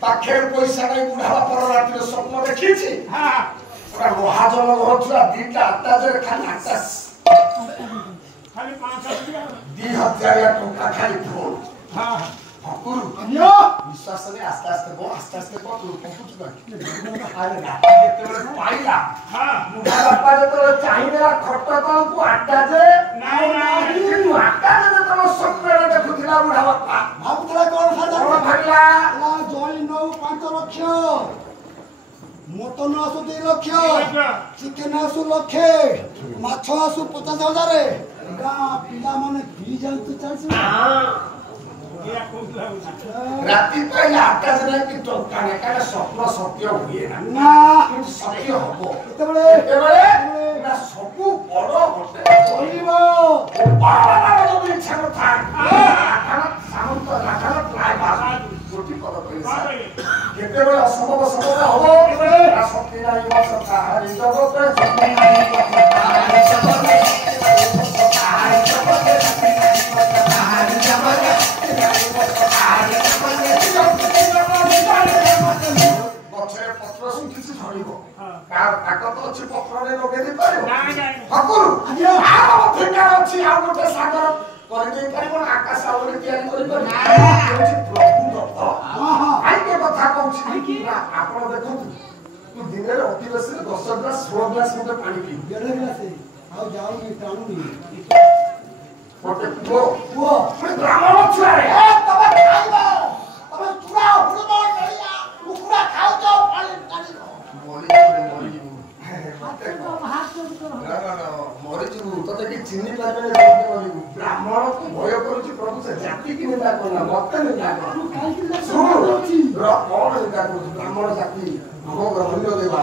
ପାଖରେ ପଇସା ନାହିଁ ବୁଢା ବାପର ରାତିରେ ସ୍ୱପ୍ନ ଦେଖିଛି ପୁରା ମହାଜନ ଘର ଥିଲା 2ଟା ଆଟାଚରେ ଖାଲି ଆଟାଚ 2000 ଟଙ୍କା ଖାଲି ଫୋନ ହକୁରୁ ବିଶ୍ୱାସ ନାହିଁ ଆସ୍ତେ ଆସ୍ତେ କଣ ଆରେ ରାତି ଯେତେବେଳେ ପାଇଲା ବୁଢା ବାପା ଯେତେବେଳେ ଚାହିଁଦେଲା ଖଟ ତଳକୁ ଆଟାଚେ କିନ୍ତୁ ଆଟାଚେ ଯେତେବେଳେ ସ୍ୱପ୍ନରେ ଦେଖୁଥିଲା ବୁଢା ବାପା ଭାବୁଥିଲା କଣ ଭାବିଲା ଜଳି ନଉ 5 ଲକ୍ଷ ମଟନ ଆସୁ 2 ଲକ୍ଷ ଚିକେନ ଆସୁ ଲକ୍ଷେ ମାଛ ଆସୁ 50,000 ଗାଁ ପିଲାମାନେ ପି ଯାଆନ୍ତୁ 40 ରାତି ପାଇଲେ ଆକାଶ ନାହିଁ କି ଟଙ୍କା ନାହିଁ କାରଣ ସ୍ୱପ୍ନ ସତ୍ୟ ହୁଏ ନା କିନ୍ତୁ ସତ୍ୟ ହବ କେତେବେଳେ ନା ସବୁ ବଡ ହୋଟେଲ ଚଳିବ ଯଦି ଇଚ୍ଛା ନଥାଏ ସାମନ୍ତ ରାଖାନ ପ୍ରାୟ ଗୋଟି ପଦ କେତେବେଳେ ଅସମ୍ଭବ ସମ୍ଭବ ହବ ନା ଶକ୍ତି ନାହିଁ କାହାରି ଜଗତରେ ଶକ୍ତି ନାହିଁ କାହାରି ଜଗତରେ କାହାରି ଜଗତରେ କାହାରି ଜଗତରେ ଗଛରେ ପତ୍ର ଶୁଖିଛି ଝଡ଼ିବ ତାକତ ଅଛି ପତ୍ରରେ ଲଗେଇ ଦେଇପାରିବ ଅଛି ଆଉ ଗୋଟେ ସାଗର କରିଦେଇ ପାରିବ ନା ଆକାଶ ଆହୁରି ତିଆରି କରିପାରିବ ପ୍ରଭୁ ଦତ୍ତ ଆଇକେ କଥା କହୁଛି ଆପଣ ଦେଖନ୍ତୁ ଦିନରେ ଅତି ବେଶୀରେ 10 ଗ୍ଲାସ 16 ଗ୍ଲାସ ମତେ ପାଣି ପିଇବ ଆଉ ଯାଉନି ଟାଣୁନି ଗୋଟେ ପୁଅ ବ୍ରାହ୍ମଣ ଛୁଆରେ ତମେ ଖାଇବ ତମେ ଚୁଡ଼ା ହୁଡୁମ ନଡ଼ିଆ କୁକୁଡ଼ା ଖାଉଛ ପାଣି ଟାଣିବ ମରିଯିବୁ ତତେ କି ଚିହ୍ନି ପାରିବେନି ମରିଯିବୁ ବ୍ରାହ୍ମଣକୁ ଭୟ କରୁଛି ପ୍ରଭୁ ସେ ଜାତିକି ନିନ୍ଦା କରନା ମତେ ନିନ୍ଦା କର କଣ ନିନ୍ଦା କରୁଛୁ ବ୍ରାହ୍ମଣ ଜାତି ଆମ ଗ୍ରହଣ୍ୟ ଦେବା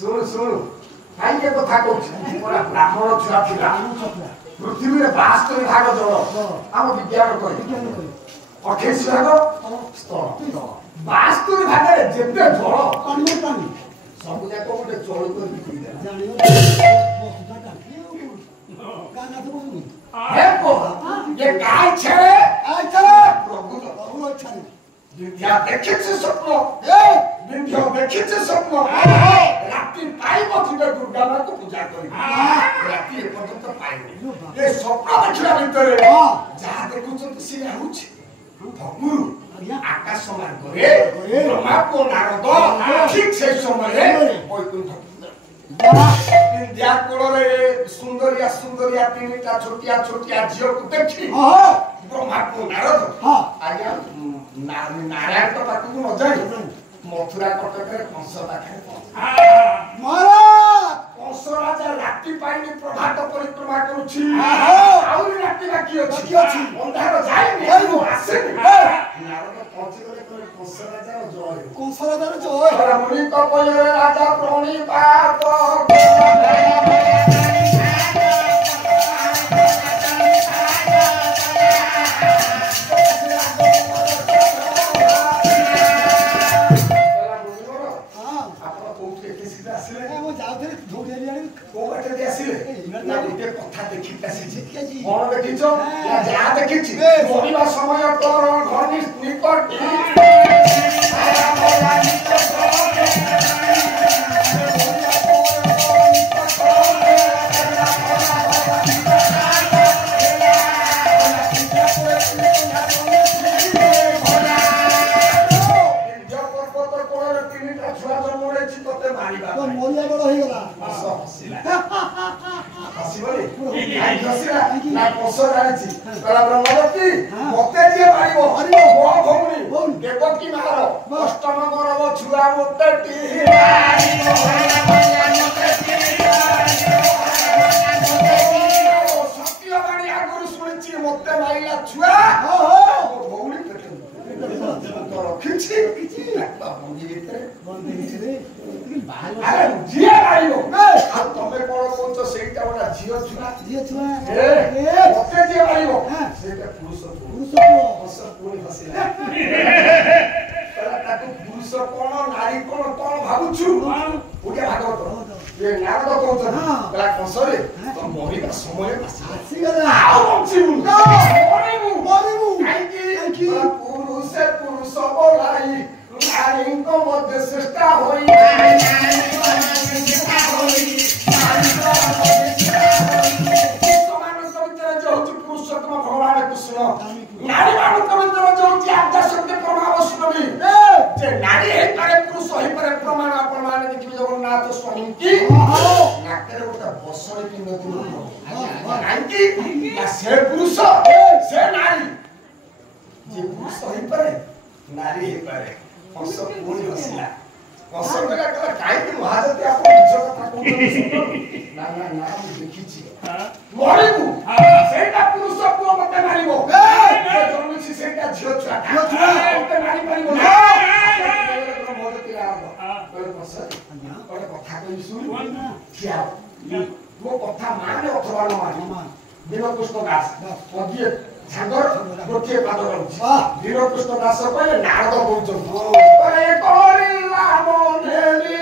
ଶୁଣୁ କାହିଁକି କଥା କହୁଛି ବ୍ରାହ୍ମଣ ଛୁଆ ଥିଲା ପୃଥିବୀରେ 72 ଭାଗ ଜଳ ଆମ ବିଜ୍ଞାନ କହି 28 ଭାଗ ସ୍ଥଳ 72 ଭାଗରେ ଯେତେ ଜଳ ସବୁ ଯାକ ଗୋଟେ ଜଳ କରିକି ଗାଈ ଛେଳେ ପ୍ରଭୁ ବିନ୍ଧ୍ୟା ଦେଖିଛି ସ୍ୱପ୍ନ ବିନ୍ଧ୍ୟ ଦେଖିଛି ସ୍ୱପ୍ନ ରାତି ପାଇବ ଥିବେ ଦୁର୍ଗା ମାଙ୍କୁ ପୂଜା କରିବ ରାତି ଏପର୍ଯ୍ୟନ୍ତ ପାଇନି ଏ ସ୍ୱପ୍ନ ଦେଖିଲା ଭିତରେ ଯାହା ଦେଖୁଛନ୍ତି ସେ ହେଉଛି ଭଗୁରୁ ଆକାଶ ମାର୍ଗରେ ବ୍ରହ୍ମା ଓ ନାରଦ ଠିକ ସେଇ ସମୟରେ ବୈକୁଣ୍ଠ ବିନ୍ଧ୍ୟା କୋଳରେ ସୁନ୍ଦରିଆ 3ଟା ଛୋଟିଆ ଝିଅକୁ ଦେଖି ବ୍ରହ୍ମା ଓ ନାରଦ ଆଜ୍ଞା ନାରାୟଣ ତ ପାଖକୁ ନ ଯାଇ ମଥୁରା କଟକରେ କଂସ ପାଖରେ କଂସ ରାଜା ରାତି ପାଇନି ପ୍ରଭାତ ପରିକ୍ରମା କରୁଛି ଆହୁରି ରାତି ବାକି ଅଛି ଅନ୍ଧାର ଯାଇନି ଆସେନି ନାରଦ ପହଞ୍ଚିଗଲେ କଂସ ରାଜାର ଜୟ ରମଣୀ କପୟରେ ରାଜା ପ୍ରଣିପାତ କଥା ଦେଖିକି ଆସିଛି କଣ ଦେଖିଛ ଯାହା ଦେଖିଛି ମରିବା ସମୟ ତୋର ଘନି ନିକଟ ମତେ ଯିଏ ମାରିବ ମୋ ଭଉଣୀ ଦେବକୀ ମାର ଅଷ୍ଟମ ଗରବ ଛୁଆ ମତେ ସତ୍ୟବାଣୀ ଆଗରୁ ଶୁଣିଛି ମତେ ମାରିଲା ଛୁଆ ମୋ ଭଉଣୀ ରଖିଛି ଯିଏ ମାରିବ ଆଉ ତମେ କଣ କହୁଛ ସେଇଟା ଗୋଟେ ଝିଅ ଛୁଆ ମତେ ଯିଏ ମାରିବ ସେଇଟା ପୁରୁଷ ପୁଣି ହସିଲା ତାକୁ ପୁରୁଷ କଣ ନାରୀ କଣ ଭାବୁଛୁ ଓଡିଆ ଭାଗବତ ये नारद कहउछ हाँ। गला कसरे तो मरिबा समय आसी ଆସିଗଲା ଆଉ ବଞ୍ଚିबୁ ମରିबୁ ମରିବୁ କାହିଁକି ପୁରୁଷ ପୁରୁଷ ବୋলাই ନାରୀଙ୍କ ମଧ୍ୟ ଚେଷ୍ଟା ହୋଇ ସେମାନଙ୍କ ଭିତରେ ଯୋଉ ପୁରୁଷୋତ୍ତମ ଭଗବାନ କୃଷ୍ଣ ନାରୀମାନଙ୍କ ଭିତରେ ଯୋଉ ଆଦ୍ୟା ଶକ୍ତି ପ୍ରଭାବ ଶୁଣବି ଯେ ନାରୀ ହେଇପାରେ ପୁରୁଷ ହେଇପାରେ ପ୍ରମାଣ ଆପଣମାନେ ଦେଖିବେ ଜଗନ୍ନାଥ ସ୍ୱାମୀ କି ନାକରେ ଗୋଟେ ବସଳି ପିନ୍ଧ କାହିଁକି ନା ସେ ପୁରୁଷ ସେ ନାରୀ ଯେ ପୁରୁଷ ହେଇପାରେ ନାରୀ ହେଇପାରେ କଂସ ପୁଣି ହସିଲା କଂସ କହିଲା କାହିଁକି ମହାଜାତି ଆପଣ ନିଜ କଥା କହୁଛନ୍ତି ନା ନା ନା ମୁଁ ଦେଖିଛି ମରିବୁ ସେଇଟା ପୁରୁଷ ପୁଅ ମତେ ମାରିବ ଜନ୍ମିଛି ସେଇଟା ଝିଅ ଛୁଆ ମତେ ମାରି ପାରିବ ନା ମହାଜାତି ଆରମ୍ଭ କହିଲେ କଂସ ଗୋଟେ କଥା କହିବି ଶୁଣି ଠିଆ ମୋ କଥା ମାନେ ଅଥବା ନ ମାନେ ଦୀନକୃଷ୍ଣ ଦାସ ପଦିଏ ସାଗର ଗୋଟିଏ ପାଦ ରହୁଛି ଦୀନକୃଷ୍ଣ ଦାସ କହିଲେ ନାରଦ କହୁଛନ୍ତି କରିଲା ମନେଲି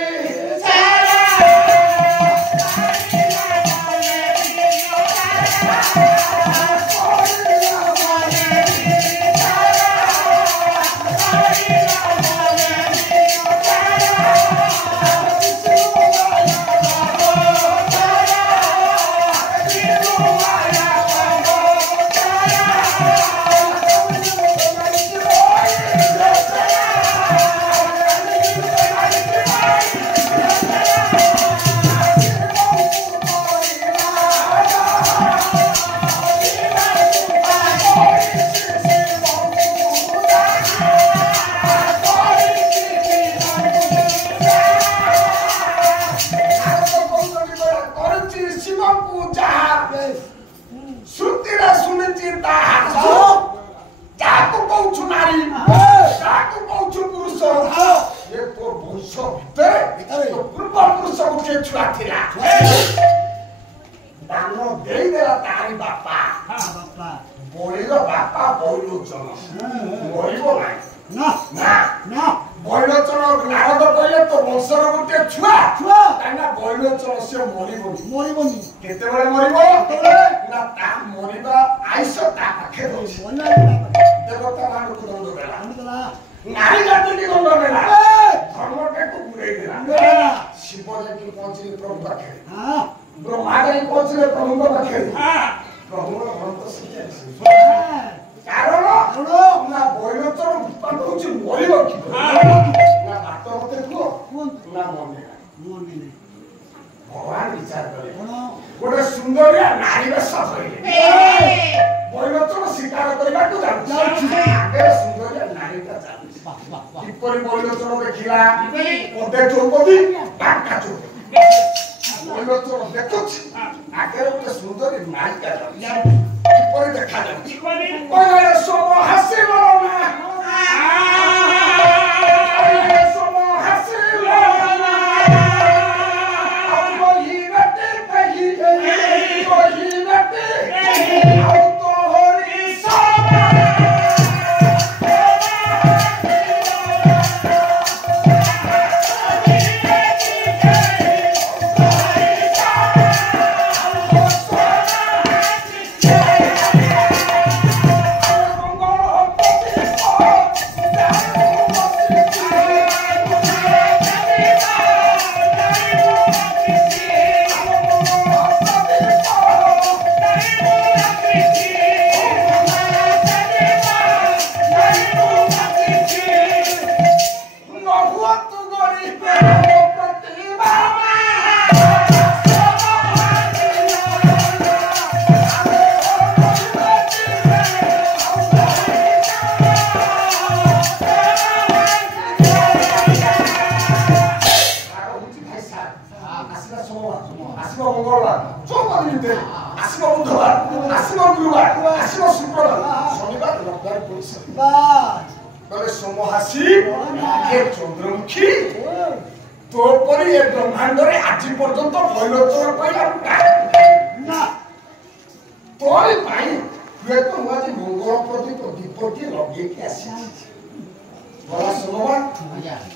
ଗଲା ସୋମବାର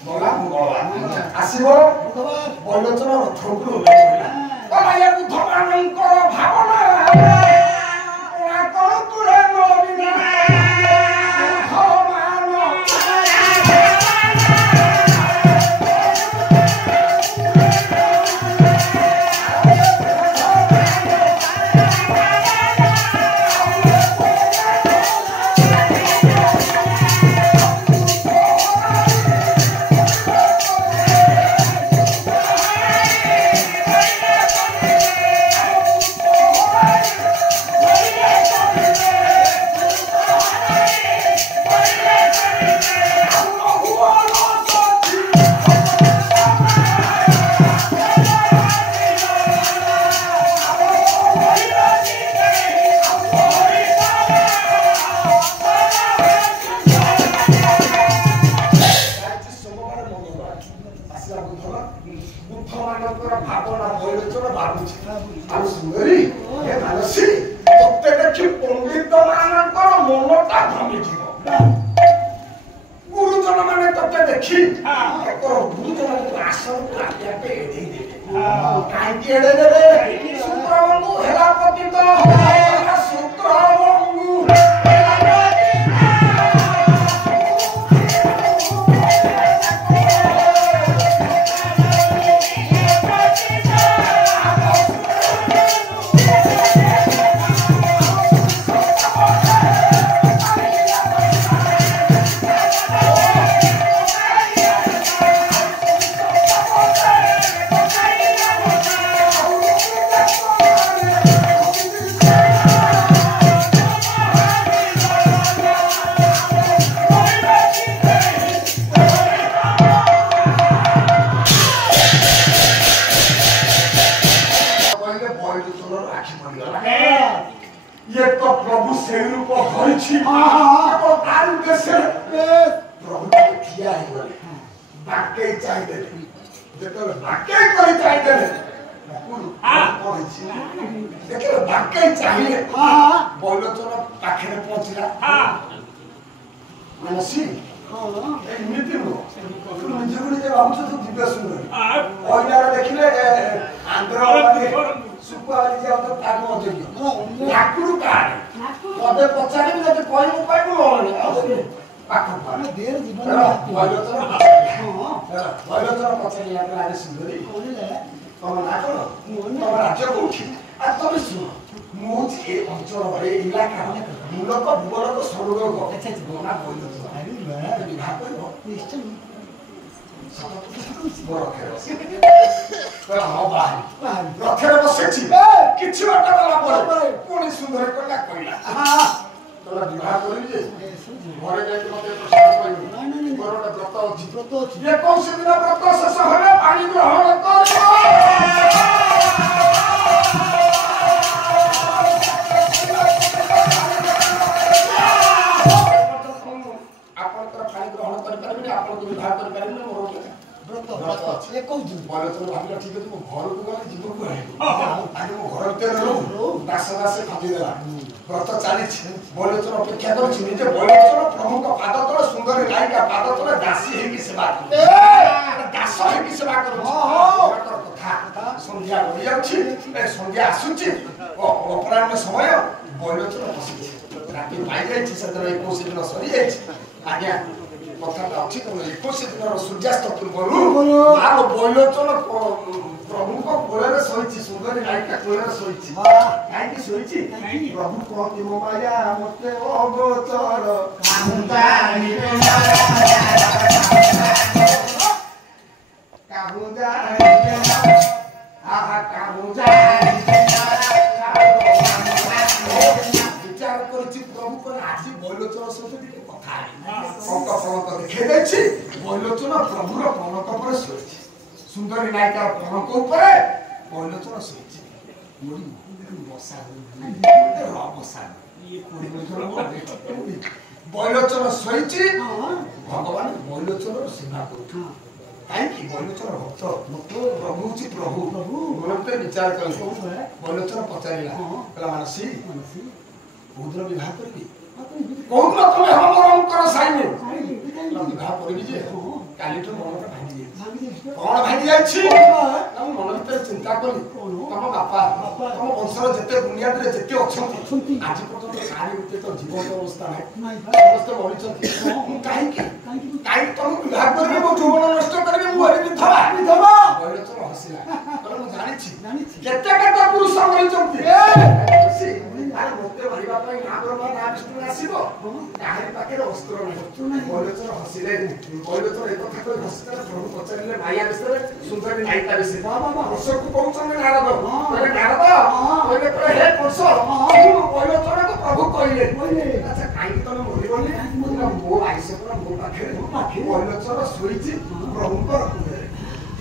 ଗଲା ମଙ୍ଗଳବାର ଆସିବ ବୈଲୋଚନ ରଥକୁ ଓହ୍ଲାଇଲା ଏ ବୁଦ୍ଧମାନଙ୍କର ଭାବନା କଣ ତୁରେ ନବିନା ବୁଦ୍ଧମାନଙ୍କର ଭାବନା ବୈଲୋଚନ ଭାବୁଛି ଆଉ ସୁନ୍ଦରୀ ହେ ମାନସୀ ତତେ ଦେଖି ପଣ୍ଡିତ ମାନଙ୍କର ମନଟା ଭ୍ରମିଯିବ ଗୁରୁଜନ ମାନେ ତତେ ଦେଖି ତାଙ୍କର ଗୁରୁଜନଙ୍କ ଆସନକୁ ଆପେ ଆପେ ଏଡ଼େଇ ଦେବେ କାହିଁକି ଏଡ଼େଇ ଦେବେ ଶୁକ୍ରବଙ୍ଗୁ ହେଲା ପତିତ ହେଲା ଶୁକ୍ରବଙ୍ଗୁ ये तो प्रभु से रूप होइछि केवल तार उद्देश्य प्रभु के किया है बोले बाके चाहि दे जेतो बाके करि चाहि दे पुरु होइछि देखो बाके चाहिए बैलोचन पाखरे पहुंचला मानसी एमिति नो तू निजगुनी जे भाबुछ तू दिव्य सुंदर ओइलार देखिले आंध्र वाले सुपारी जे तो ताको अजगी लाकुडु काड तबे पचारे भी जते कोइ उपाय को लोले पाखो पाने देर जीवन बैलोचन पचारे लागला आरे सुंदरी कोनिले तम ना कोन तम राज्य कोठी आ तबे सुनो मोज ए अंचल भरे इलाका मूलक भूगोलक स्वर्ग अच्छा गोना बैलोचन आरे विवाह करबो निश्चय रथेर बसेछि किछि बाटा गला परे कोनी सुंदर कला कइला तोरा विवाह करिबि जे घरे जाई मते प्रसाद कइबि नाही बरोटा व्रत अछि ये कोन से दिन व्रत शेष होले पानी ग्रहण करिबो आपण तर पानी ग्रहण करि परबि आपण को विवाह करि परबि मोर व्रत ये कोन दिन बैलोचन भाबिला ठीक अछि मो घर को गले जीव को आइ आगे मो घर ते रहू दास दास खादी देला व्रत चाली बैलोचन अपेक्षा करछि निजे बैलोचन प्रभु का पाद तले सुंदरी नायिका पाद तले दासी हे की सेवा कर दास हे की सेवा कर कथा संध्या हो जाउछि ए संध्या आसुछि अपराह्न समय बैलोचन बसिछि राति पाइ जाइछि सदर 21 दिन सरी जाइछि आज्ञा कथाटा अछि त 21 दिन सूर्यास्त पूर्वरु मार बैलोचन प्रभु को कोଳରେ सोइछि सुंदरी नायिका कोଳରେ सोइछि काहेकि सोइछि प्रभु कहति मो माया मते अगोचर काहुदानी आहा काहुदानी विचार करछि प्रभु को आज बैलोचन सहित कथा पंक फलक देखै दैछि बैलोचन प्रभुर पलक पर सोइछि सुंदरी नायिका पलक ऊपर बैलोचन सोइछि मोरी बसा बसा ये कोडी बैलोचन सोइछि भगवान बैलोचन सेवा करथु काहेकि बैलोचन भक्त प्रभु छि प्रभु बोलते विचार कर बैलोचन पचारिला कला मानसी उद्र विवाह करबी कोन तुम हम मोर अंतर साइने विवाह କହିବି ଯେ କାଲିଠୁ ମନଟା ଭାଙ୍ଗି ଯାଇଛି। ଭାଙ୍ଗି ଯାଇଛି କଣ ଭାଙ୍ଗି ଯାଇଛି ନା ମୁଁ ମନ ଭିତରେ ଚିନ୍ତା କଲି ତମ ବାପା ତମ ବଂଶର ଯେତେ ବୁନିଆଦରେ ଯେତେ ଅଛନ୍ତି ଆଜି ପର୍ଯ୍ୟନ୍ତ କାହାରି ଗୋଟେ ତ ଜୀବନ ଅବସ୍ଥା ନାହିଁ ସମସ୍ତେ ମରିଛନ୍ତି କାହିଁକି କାହିଁକି ତମକୁ ବିବାହ କରିବି ମୋ ଯୌବନ ନଷ୍ଟ କରିବି ମୁଁ ଏଠି ବିଧବା ବୈରୋଚନ ହସିଲା ମୁଁ ଜାଣିଛି କେତେ କେତେ ପୁରୁଷ ମରିଛନ୍ତି ମତେ ମାରିବା ପାଇଁ ନା ବ୍ରହ୍ମା ନା ବିଷ୍ଣୁ ଆସିବ କାହାରି ପାଖରେ ଅସ୍ତ୍ର ନାହିଁ ବୈରୋଚନ ହସିଲେ ବୈରୋଚନ ଏ କଥା କହି ହସିଲେ ପ୍ରଭୁ ପଚାରିଲେ ମାୟା ବିଷୟରେ ସୁନ୍ଦରୀ ନାୟିକା ବିଷୟରେ କଂସକୁ କହୁଛନ୍ତି ନାରଦ କହିଲେ ନାରଦ କହିଲେ କହିଲେ ହେ କଂସ ବୈରୋଚନକୁ ପ୍ରଭୁ କହିଲେ ଆଚ୍ଛା କାହିଁକି ତମେ ମରିବନି ମୋ ଆୟୁଷ ପୁରା ମୋ ପାଖରେ ବୈରୋଚନ ଶୋଇଛି ପ୍ରଭୁଙ୍କର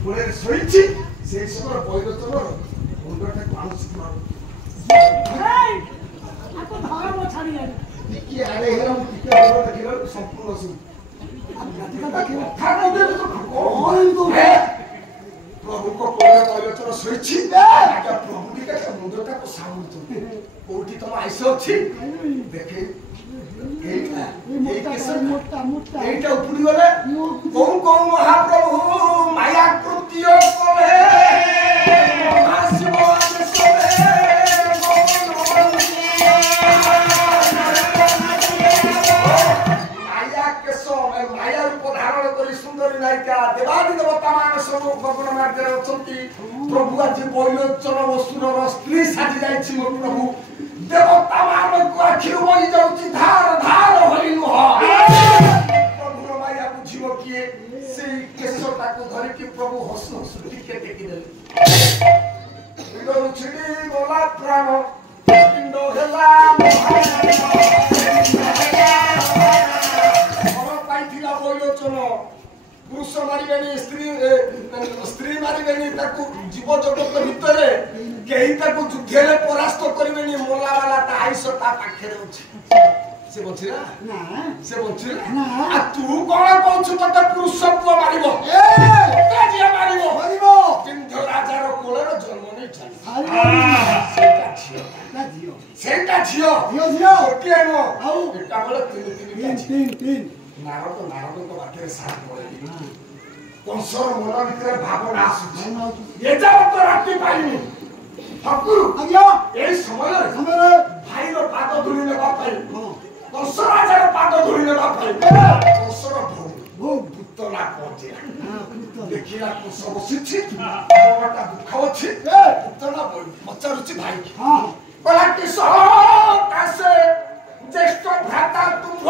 କୋଳରେ ଶୋଇଛି ସେଇ ସମୟରେ ବୈରୋଚନର ମୁଣ୍ଡଟାକୁ ଆଣୁଛି ଟିକେ ଆଡ଼େ ହେଇଗଲା ମୁଁ ଟିକେ ଭଲ ଦେଖିଲା ସମ୍ପୂର୍ଣ୍ଣ ଶୁଣି ପ୍ରଭୁଙ୍କ କୋଳରେ ବୈରୋଚନ ଶୋଇଛି ପ୍ରଭୁ ଟିକେ ମୁଣ୍ଡଟାକୁ ସାଉଛନ୍ତି କୋଉଠି ତମ ଆୟୁଷ ଅଛି ଦେଖେ এইটা উপরি গলে কোন কোন মহাপ্রভু মায়া কৃত্য কলে মহাশিব আদেশে মায়া কেশ মায়া রূপ ধারণ করে সুন্দরী নায়িকা দেবাদি দেবতা মান সব ভগবান মার্গের অছন্তি প্রভু আজ বৈলোচন অসুরর স্ত্রী সাজি যাইছি মো প্রভু দেবতা ମାନଙ୍କୁ ଆଖିରୁ ବହି ଯାଉଛି ଧାର ଧାର ହୋଇ ଲୁହ ପ୍ରଭୁର ମାୟା ବୁଝିବ କିଏ ସେଇ କେଶଟାକୁ ଧରିକି ପ୍ରଭୁ ହସୁ ହସୁ ଟିକେ ଟେକିଦେଲେ ଛିଡ଼ି ଗଲା ପ୍ରାଣ ପିଣ୍ଡ ହେଲା ଘର ପାଇଥିଲା ବୈଲୋଚନ ପୁରୁଷ ମାରିବେନି ସ୍ତ୍ରୀ ମାରିବେନି ତାକୁ ଜୀବ ଜଗତ ଭିତରେ କେହି ତାକୁ ଯୁଦ୍ଧରେ ପରାସ୍ତ କରିବେନି ମୋଲା ବାଲା ତା ଆୟୁଷ ତା ପାଖରେ ଅଛି ସେ ବଞ୍ଚିଲା ସେ ବଞ୍ଚିଲା ତୁ କଣ କହୁଛୁ ତତେ ପୁରୁଷ ପୁଅ ମାରିବ ଝିଅ ମାରିବ କିନ୍ତୁ ରାଜାର କୋଳର ଜନ୍ମ ନେଇ ସେଇଟା ଝିଅ ଗୋଟିଏ ନୁହଁ ଏକା ବେଳେ ତିନି ନାରଦଙ୍କ ବାଟରେ ସାର ପଳେଇଲି କଂସର ମନ ଭିତରେ ଭାବନା ଆସୁଛି ଏଯାବତ ରାତି ପାଇନି ଠାକୁର এই সমୟରେ ଭାଇର ପାଦ ଧୂଳି ନେବା ପାଇଁ କଂସ ରାଜାର ପାଦ ଧୂଳି ନେବା ପାଇଁ କଂସର ପୁତନା ପହଞ୍ଚିଲା ଦେଖିଲା କଂସ ବସିଛି ମନଟା ଦୁଃଖ ଅଛି ପୁତନା ପଚାରୁଛି ଭାଇକି କହିଲା କିସ କାସେ ଜ୍ୟେଷ୍ଠ ଭ୍ରାତା ତୁମ୍ଭ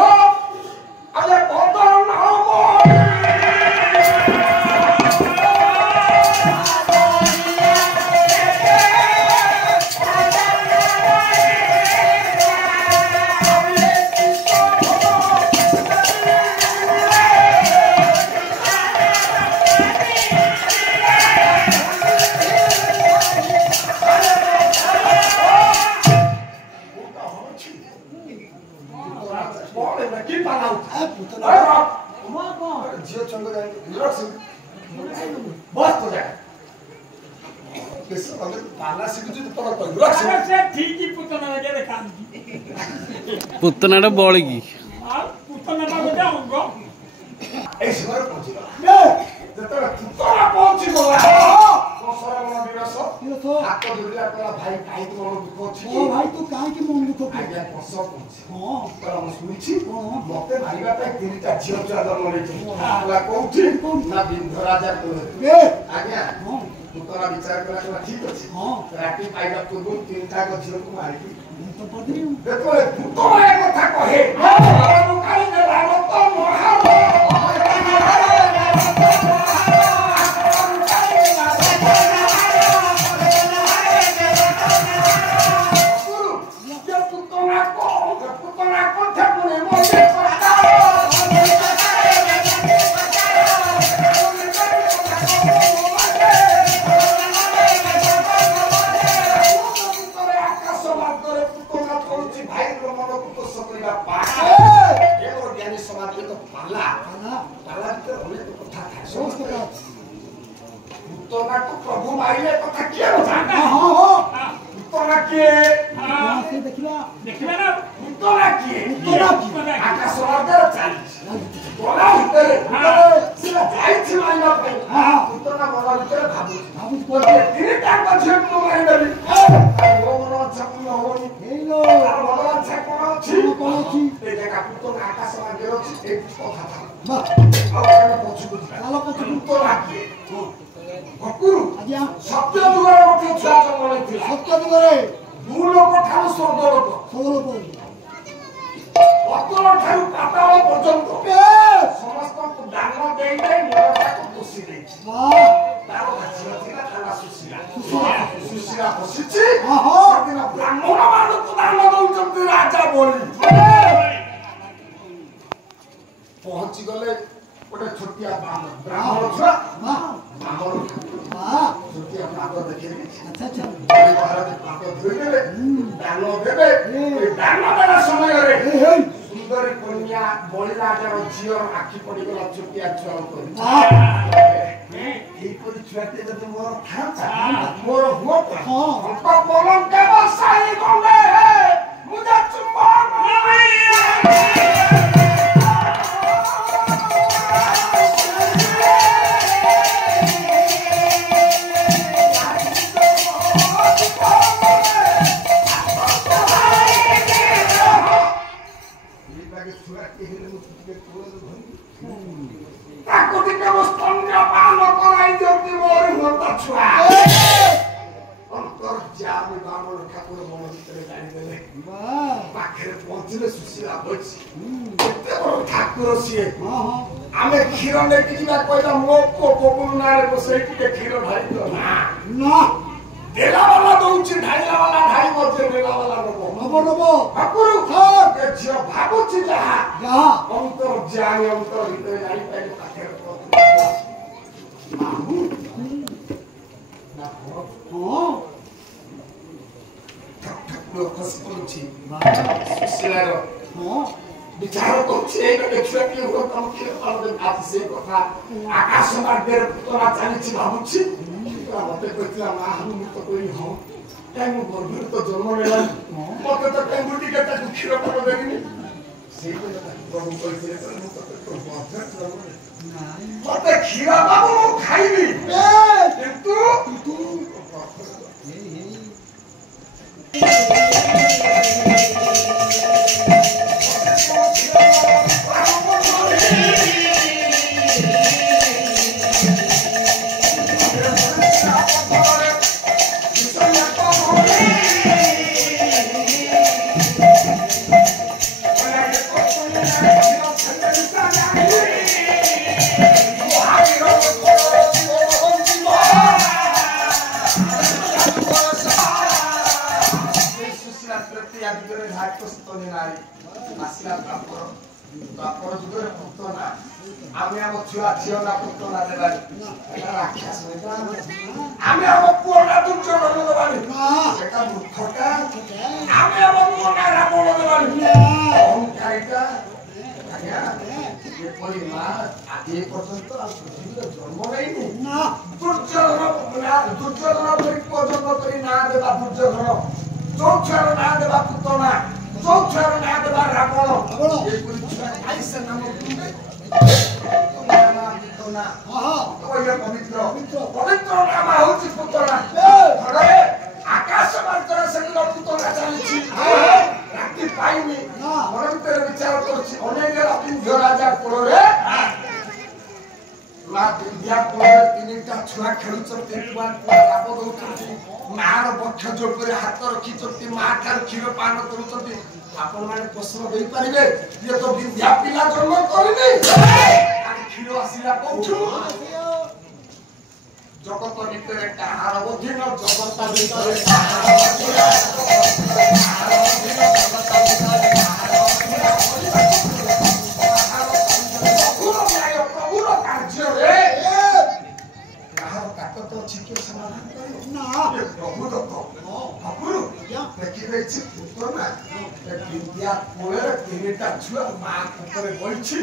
ଆଲେ ବଦନ ଝିଅ ଚଙ୍ଗ ବସ୍ ତ ଯାଏ ପାଲା ଶିଖୁଛୁ ପୁତନାଟା ବଳିକି এই সময় পৌঁছিগলা যেতবে পুতনা পৌঁছিগলা কংসর মন বিরস হাত ধরিলা কলা ভাই কাহিকি মন দুঃখ ଅଛି ভাই তু কাহিকি মন দুঃখ আজ্ঞা কংস পৌঁছি কলা ମୁଁ শুনিছি মতে মারিবা পাই তিনটা ঝিও চুয়া জন্ম নেইছে কলা কোউঠি না বিন্ধ রাজা কোলে আজ্ঞা পুতনা বিচার কলা কলা ঠিক আছে রাতি পাইবা পূর্ব তিনটা ঝিওକୁ মারিকি ଯେତେବେଳେ ପୁତନା ଏ କଥା କହେ ମୁଁ କାହିଁ ରାମ ତ ମହାବ प्रभु मारिले कथा किए पुतना किए देखिला ना पुतना किए आकाश मार्गरे चाली गला भितरे ପୁତନା ଆକାଶ ମାର୍ଗରେ ଅଛି ଏ କଥା ବାଃ ଆଉ କେବେ ପଛକୁ ଯିବା ଚାଲ ପଛକୁ। ପୁତନା କିଏ ଭକୁରୁ ଆଜ୍ଞା ସତ୍ୟ ଯୁଗରେ ଗୋଟେ ଛୁଆ ଜନ୍ମ ନେଇଥିଲା ସତ୍ୟ ଦିଗରେ ଭୂଲୋକ ଠାରୁ ସ୍ୱର୍ଗଲୋକ ସବଳ ପଡ଼ିବ ଅତଳ ଠାରୁ ପାତାଳ ପର୍ଯ୍ୟନ୍ତ ବେଶ ସମସ୍ତଙ୍କୁ ଦାନ ଦେଇ ଦେଇ ମନଟାକୁ ପୋଷି ଦେଇଛି ବାଃ ତାର ଝିଅ ଥିଲା ତା ନାଁ ସୁଶୀଳା ବସିଛି ଓହୋ। ସେଦିନ ବ୍ରାହ୍ମଣ ମାନଙ୍କୁ ଦାନ ଦଉଛନ୍ତି ରାଜା ବଳି ପହଞ୍ଚି ଗଲେ ଗୋଟେ ଛୋଟିଆ ବ୍ରାହ୍ମଣ ଛୁଆ ବାଃ ବ୍ରାହ୍ମଣ ବାଃ ଛୋଟିଆ ପାଦ ଦେଖେଇଲେ ଆଚ୍ଛା ଆଚ୍ଛା ମହାରାଜ ପାଦ ଧୋଇଦେଲେ ଦାନ ଦେବେ ଏ ଦାନ ଦେବା ସମୟରେ ହେଇ ସୁନ୍ଦରୀ କନ୍ୟା ବଳି ରାଜାର ଝିଅର ଆଖି ପଡିଗଲା ଛୋଟିଆ ଛୁଆ ଉପରେ ବାଃ এইপরি ছুয়াতে যদি মোর থাকা মোর হুঁকা ହଁ অন্ত বলন দেব সাই গলে মুজা চুম্বন প্রাকৃতিক স্তন্য পান করাই যদি মোর হুঁকা ছুয়া অন্তর্যামী বামন ঠাকুর মন ভিতরে জানিদেলে ବାଃ পাখে পৌঁছলে সুশীলা বলছি এতে বড় ঠাকুর সিয়ে ହଁ ହଁ ଆମେ କ୍ଷୀର ନେଇକି ଯିବା କହିଲା ମୋ ପୁଅ ବବୁଲ ନାଁରେ ବସେଇ ଟିକେ କ୍ଷୀର ଢାଳିଲ ନା ନା ଢେଲା ବାଲା ଦଉଛି ଢାଳିଲା ବାଲା ଢାଳିବ ଯେ ଢେଲା ବାଲା ନବ ନବ ନବ ଠାକୁର ହଁ। ଏ ଝିଅ ଭାବୁଛି ଯାହା ଯାହା ଅନ୍ତର୍ଯାମୀ ଅନ୍ତର ଭିତରେ ଜାଣିପାରିଲେ ପାଖରେ ବାହୁ ନା ପୁଅ ହଁ ଠାକୁର ଖସି ପଡୁଛି ବାଃ ସୁଶୀଳାର ହଁ ବିଚାର କରୁଛି ଏଇଟା ଦେଖିବା କି ହୁଅ ତମ କ୍ଷୀର ପାଳନ ଆଜି ସେ କଥା ଆକାଶ ମାର୍ଗରେ ପୁତନା ଚାଲିଛି ଭାବୁଛି ମତେ କହିଥିଲା ମା ମୁଁ ତ କହିଲି ହଁ କାହିଁ ମୁଁ ଗର୍ଭରେ ତ ଜନ୍ମ ନେଲାନି ମତେ ତ କାହିଁ ଟିକେ ତାକୁ କ୍ଷୀର ପାଳ ଦେବିନି ସେଇଭଳି ତାକୁ ପ୍ରଭୁ କହିଥିଲେ ମୁଁ ତତେ ତ ଗର୍ଭରେ ଜନ୍ମ ନେଲି ମତେ କ୍ଷୀର ଦବ ମୁଁ ଖାଇବି ବେଶ କିନ୍ତୁ ତୁ ହେଇ আমি আমার ছুয়া ঝিও না পুত্র না দেবানি এটা রাক্ষস আমি আমার পুরা দুর্যোধন দেবানি এটা মূর্খটা আমি আমার পুরা রাবণ দেবানি অহংকারিতা আজ্ঞা এপরি মা আগে পর্যন্ত আর পৃথিবীতে জন্ম নেইনি না দুর্যোধন পর্যন্ত করি না দেবা দুর্যোধন চৌছার না দেবা পুতনা চৌছার না দেবা রাবণ এপরি ছুয়া আইসে নাম পবিত্র নাম হচ্ছে পুতনা ঘরে আকাশ মার্গরে সেদিন পুতনা চালিছি রাতি পাইনি মন ভিতরে বিচার করছি অনেক রাতি রাজা কোଳରେ মা বিদ্যা কোଳରେ তিনিটা ଛୁଆ ଖେଳୁଛନ୍ତି ରାବ ଦଉଛନ୍ତି ମାର ବକ୍ଷ ଯୋଗରେ ହାତ ରଖିଛନ୍ତି ମା ଠାରୁ କ୍ଷୀର ପାନ କରୁଛନ୍ତି ଆପଣମାନେ ପ୍ରଶ୍ନ ଦେଇପାରିବେ ଇଏ ତ ବିଦ୍ୟା ପିଲା ଜନ୍ମ କରିନି କ୍ଷୀର ଆସିଲା କୋଉଠୁ ଜଗତ ଭିତରେ କାହାର ଅଧୀନ ଜଗତ ଭିତରେ କାହାର ଅଧୀନ ପ୍ରଭୁର କାର୍ଯ୍ୟରେ କାହାର ତାକତ ଅଛି କି ସମାଧାନ କରିବ ନା ପ୍ରଭୁ ଦତ୍ତ ପ୍ରଭୁ ଦେଖିବେ ପୁତନା ବିଦ୍ୟା କୋଳରେ ତିନିଟା ଛୁଆ ମା ଉପରେ ବଇଛି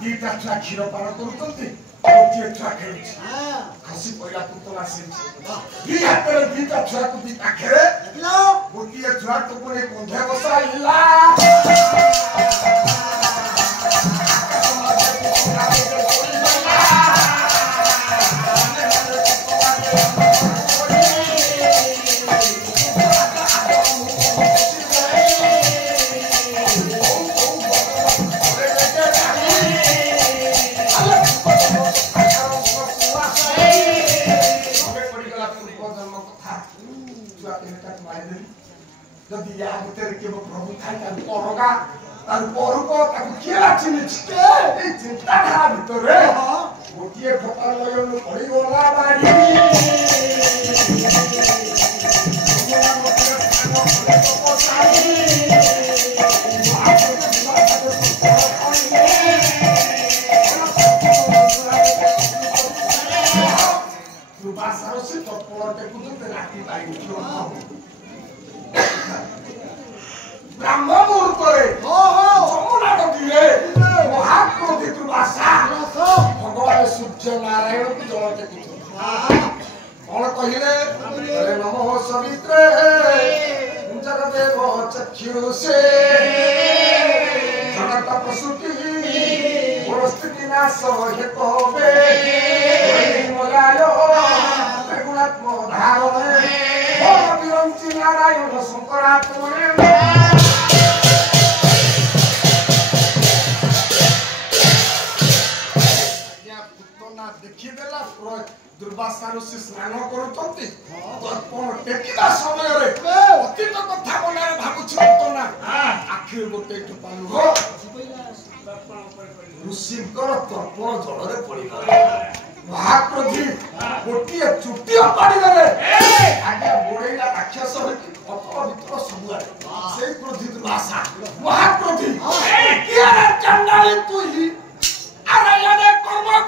ଦିଟା ଛୁଆ କ୍ଷୀର ପାନ କରୁଛନ୍ତି ଗୋଟିଏ ଛୁଆ ଖେଳୁଛି ଖସି ପଇଲା ପୁତନା ସେଠି ଦି ହାତରେ ଦିଟା ଛୁଆକୁ ଦି ପାଖରେ ଗୋଟିଏ ଛୁଆକୁ ପୁଣି କନ୍ଧେ ବସାଇଲା କେମିତି ମାରିଦେଲି ଯଦି ୟା ଭିତରେ କେବେ ପ୍ରଭୁ ଥାଏ ତାକୁ ଅଲଗା ତାର ପରକୁ ତାକୁ କିଏ ଚିହ୍ନିଛି ଏଇ ଚିନ୍ତାଧାରା ଭିତରେ ଗୋଟିଏ ଠକା ଲୟନ ପଡ଼ିଗଲା ବାଡ଼ି ब्राह्म मुहूर्त जमुना नदी महाक्रोधी दुर्वासा भगवान सूर्य नारायण को जल टेकुଥିଲେ कौन कहले नमो सवित्रे जगदेव चक्षुषे जगत प्रसूति परिस्थिति नाश हेतवे मलाय त्रिगुणात्म धारणे विरंची नारायण शंकरात्मने देखिदेला दुर्वासा ऋषि स्नान करुचंती दर्पण टेकिला समय रे अतीत कथा मने भाबुछ पुतना आखिर गोटे टोपा लुह ऋषिकर दर्पण जल रे पड़ीगला महाक्रोधी गोटिए चुटी पाड़ी देले आगे बोड़ेला राक्षस होती अपर भीतर सब आड़े से क्रोधी दुर्वासा महाक्रोधी किया रे चंडाली तू ही अरे याने कर्म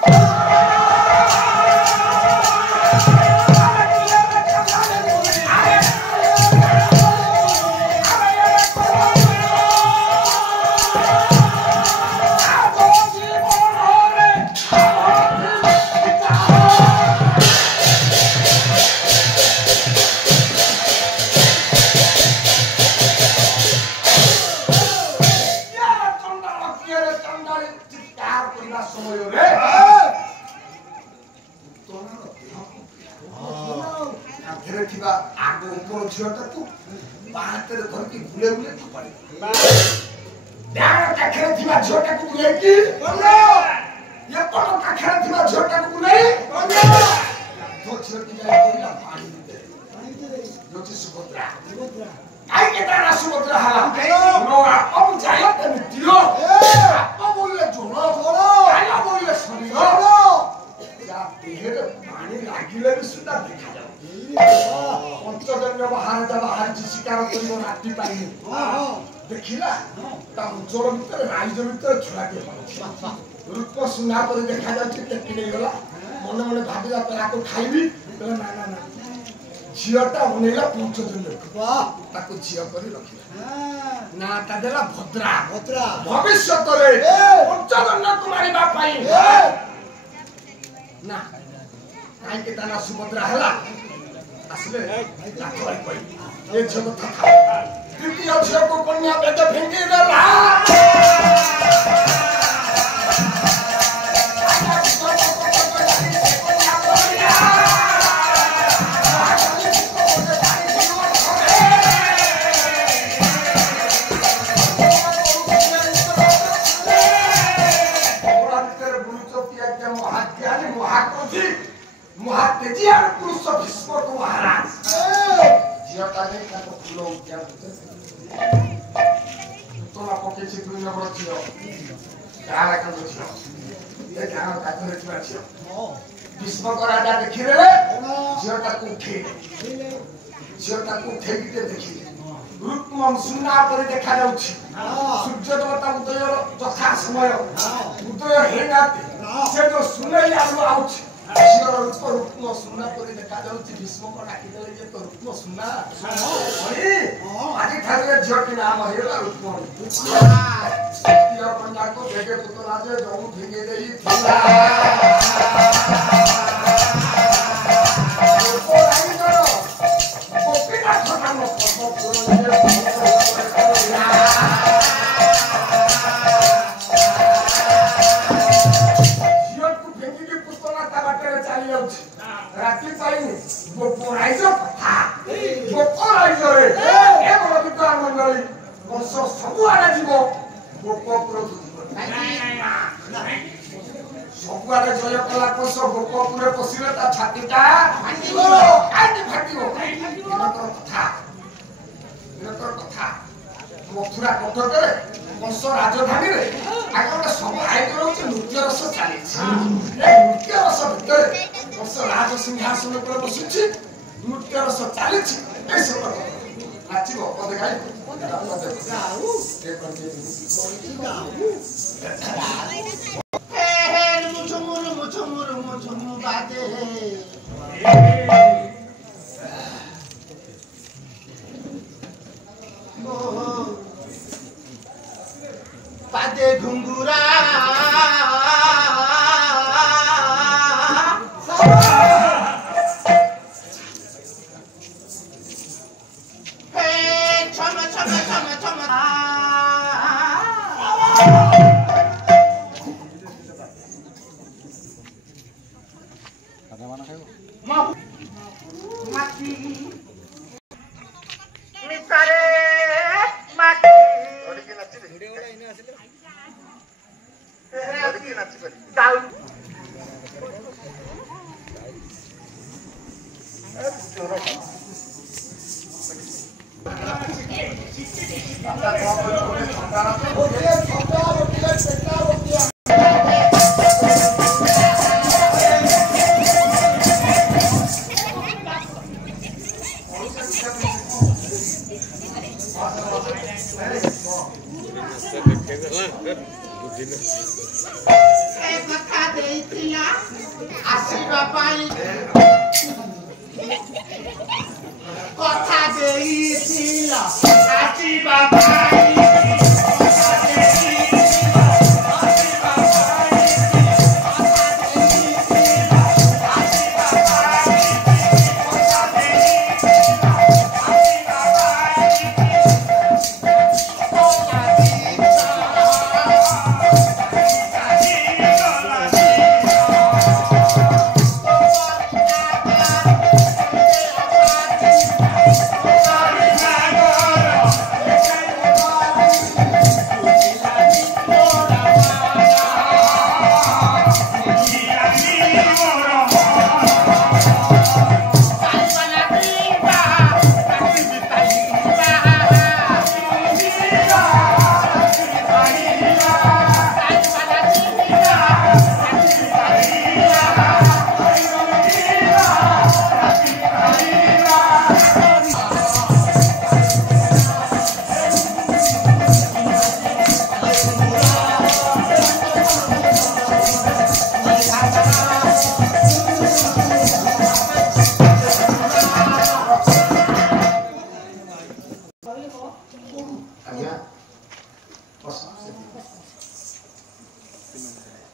देखिला उज्जवल भितर राइज भितर छुआटे रूप सुना पर देखा जाଉଛି टेकी नहीं गला मन मन भाबिला परा को खाइबी ना ना ना झियोटा उनेला पूछ दिन वाह ताको झियो करी रखिला ना ता देला भद्रा भद्रा भविष्यत रे पंचजन्य कुमारी बापाई ना काई के ताना सुभद्रा हला असले लाखोई कोई ये जगत था तृतीय झियो को कन्या बेटे फेंकी देला राजा देखी झीटा को देखी रूपम सुना पर देखा सूर्य देवता उदय यथा समय उदय से जो सुने रूप रूपम सुना पर देखा भीष्म को डाकी दे तो रूपम सुना आज झीटी नाम है रूपम कन्या को भेगे पुतना जो भेगे राति पाइनी राइज कथा गोप राइज रे ए बलवित मंडली वर्ष सब आड़े जीव गोप सब आड़े ଜୟ କଲା କୋଷ ଗୋପପୁରେ ପଶିଲେ ତା ଛାତିଟା ଭାଙ୍ଗିବ କାହିଁକି ଭାଙ୍ଗିବ କଥା ମଥୁରା କଟକରେ କଂସ ରାଜଧାନୀରେ ଆଗ ଗୋଟେ ସବୁ ଆୟୋଜନ ହଉଛି ନୃତ୍ୟ ରସ ଚାଲିଛି ନୃତ୍ୟ ରସ ଭିତରେ କଂସ ରାଜ ସିଂହାସନ ଉପରେ ବସୁଛି ନୃତ୍ୟ ରସ ଚାଲିଛି ଏସବୁ ନାଚିବ ପଦେ ଗାଇବ पादे घुंगुरा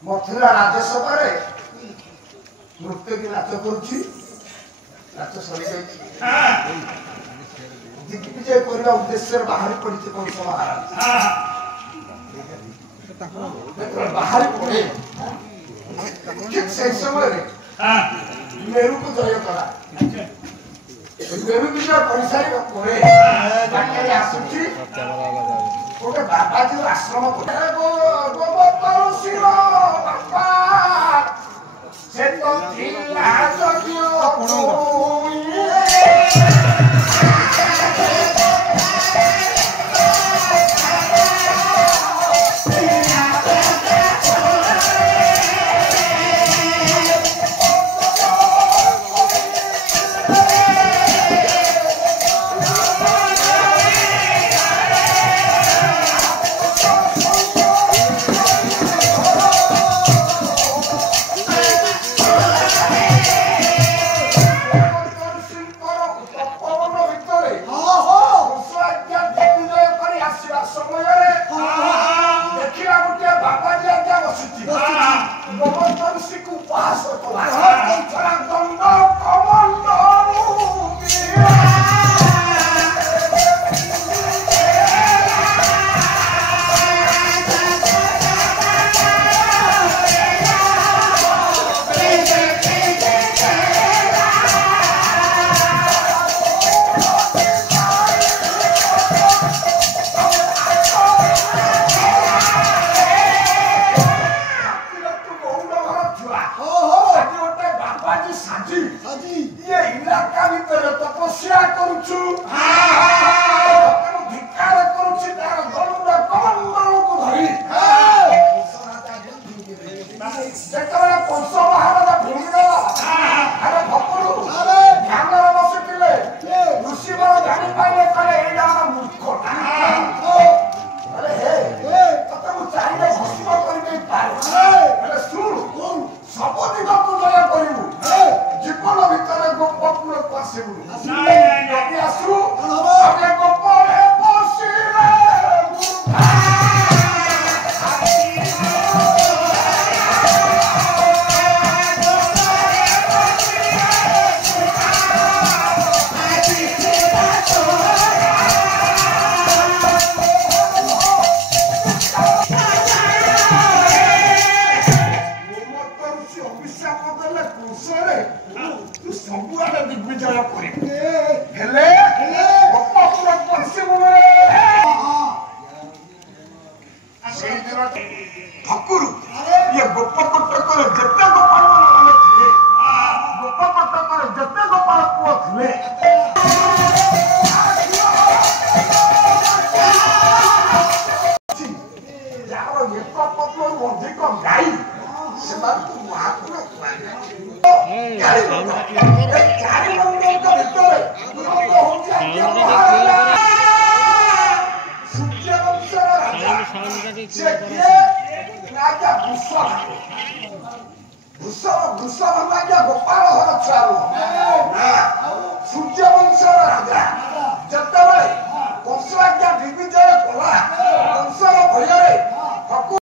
मथुरा राजसभा नृत्य की नाच करुच्ची नाच सरी दिग्विजय करने उद्देश्य बाहरी पड़ी कंस महाराज बाहरी पड़े ठीक से समय मेरु को जय करा मेरु विजय कर सारा पर आसुची गोटे बाबाजी आश्रम बापा से तो ଠକୁରୁ ଇଏ ଗୋପ କଟକରେ ଯେତେ ଗୋପାଳ ମାନେ ଥିଲେ ଗୋପ କଟକରେ ଯେତେ ଗୋପାଳ ପୁଅ ଥିଲେ ଯାହାର ଏକ ପତ୍ରରୁ ଅଧିକ ଗାଈ ସେମାନଙ୍କୁ ମହାପୁର କୁହାଯାଏ। ଚାରି ମଣ୍ଡଳଙ୍କ ଭିତରେ ତୁରନ୍ତ ହଉଛି ଆଜ୍ଞା ମହାରାଜା ସୂର୍ଯ୍ୟବଂଶର ରାଜା ସେ କିଏ ରାଜା ବୃଷଭ ଆଜ୍ଞା ଗୋପାଳ ଘର ଛୁଆ ସୂର୍ଯ୍ୟବଂଶର ରାଜା ଯେତେବେଳେ କଂସ ଆଜ୍ଞା ଦିଗ୍ବିଜୟ କଲା କଂସର ଭୟରେ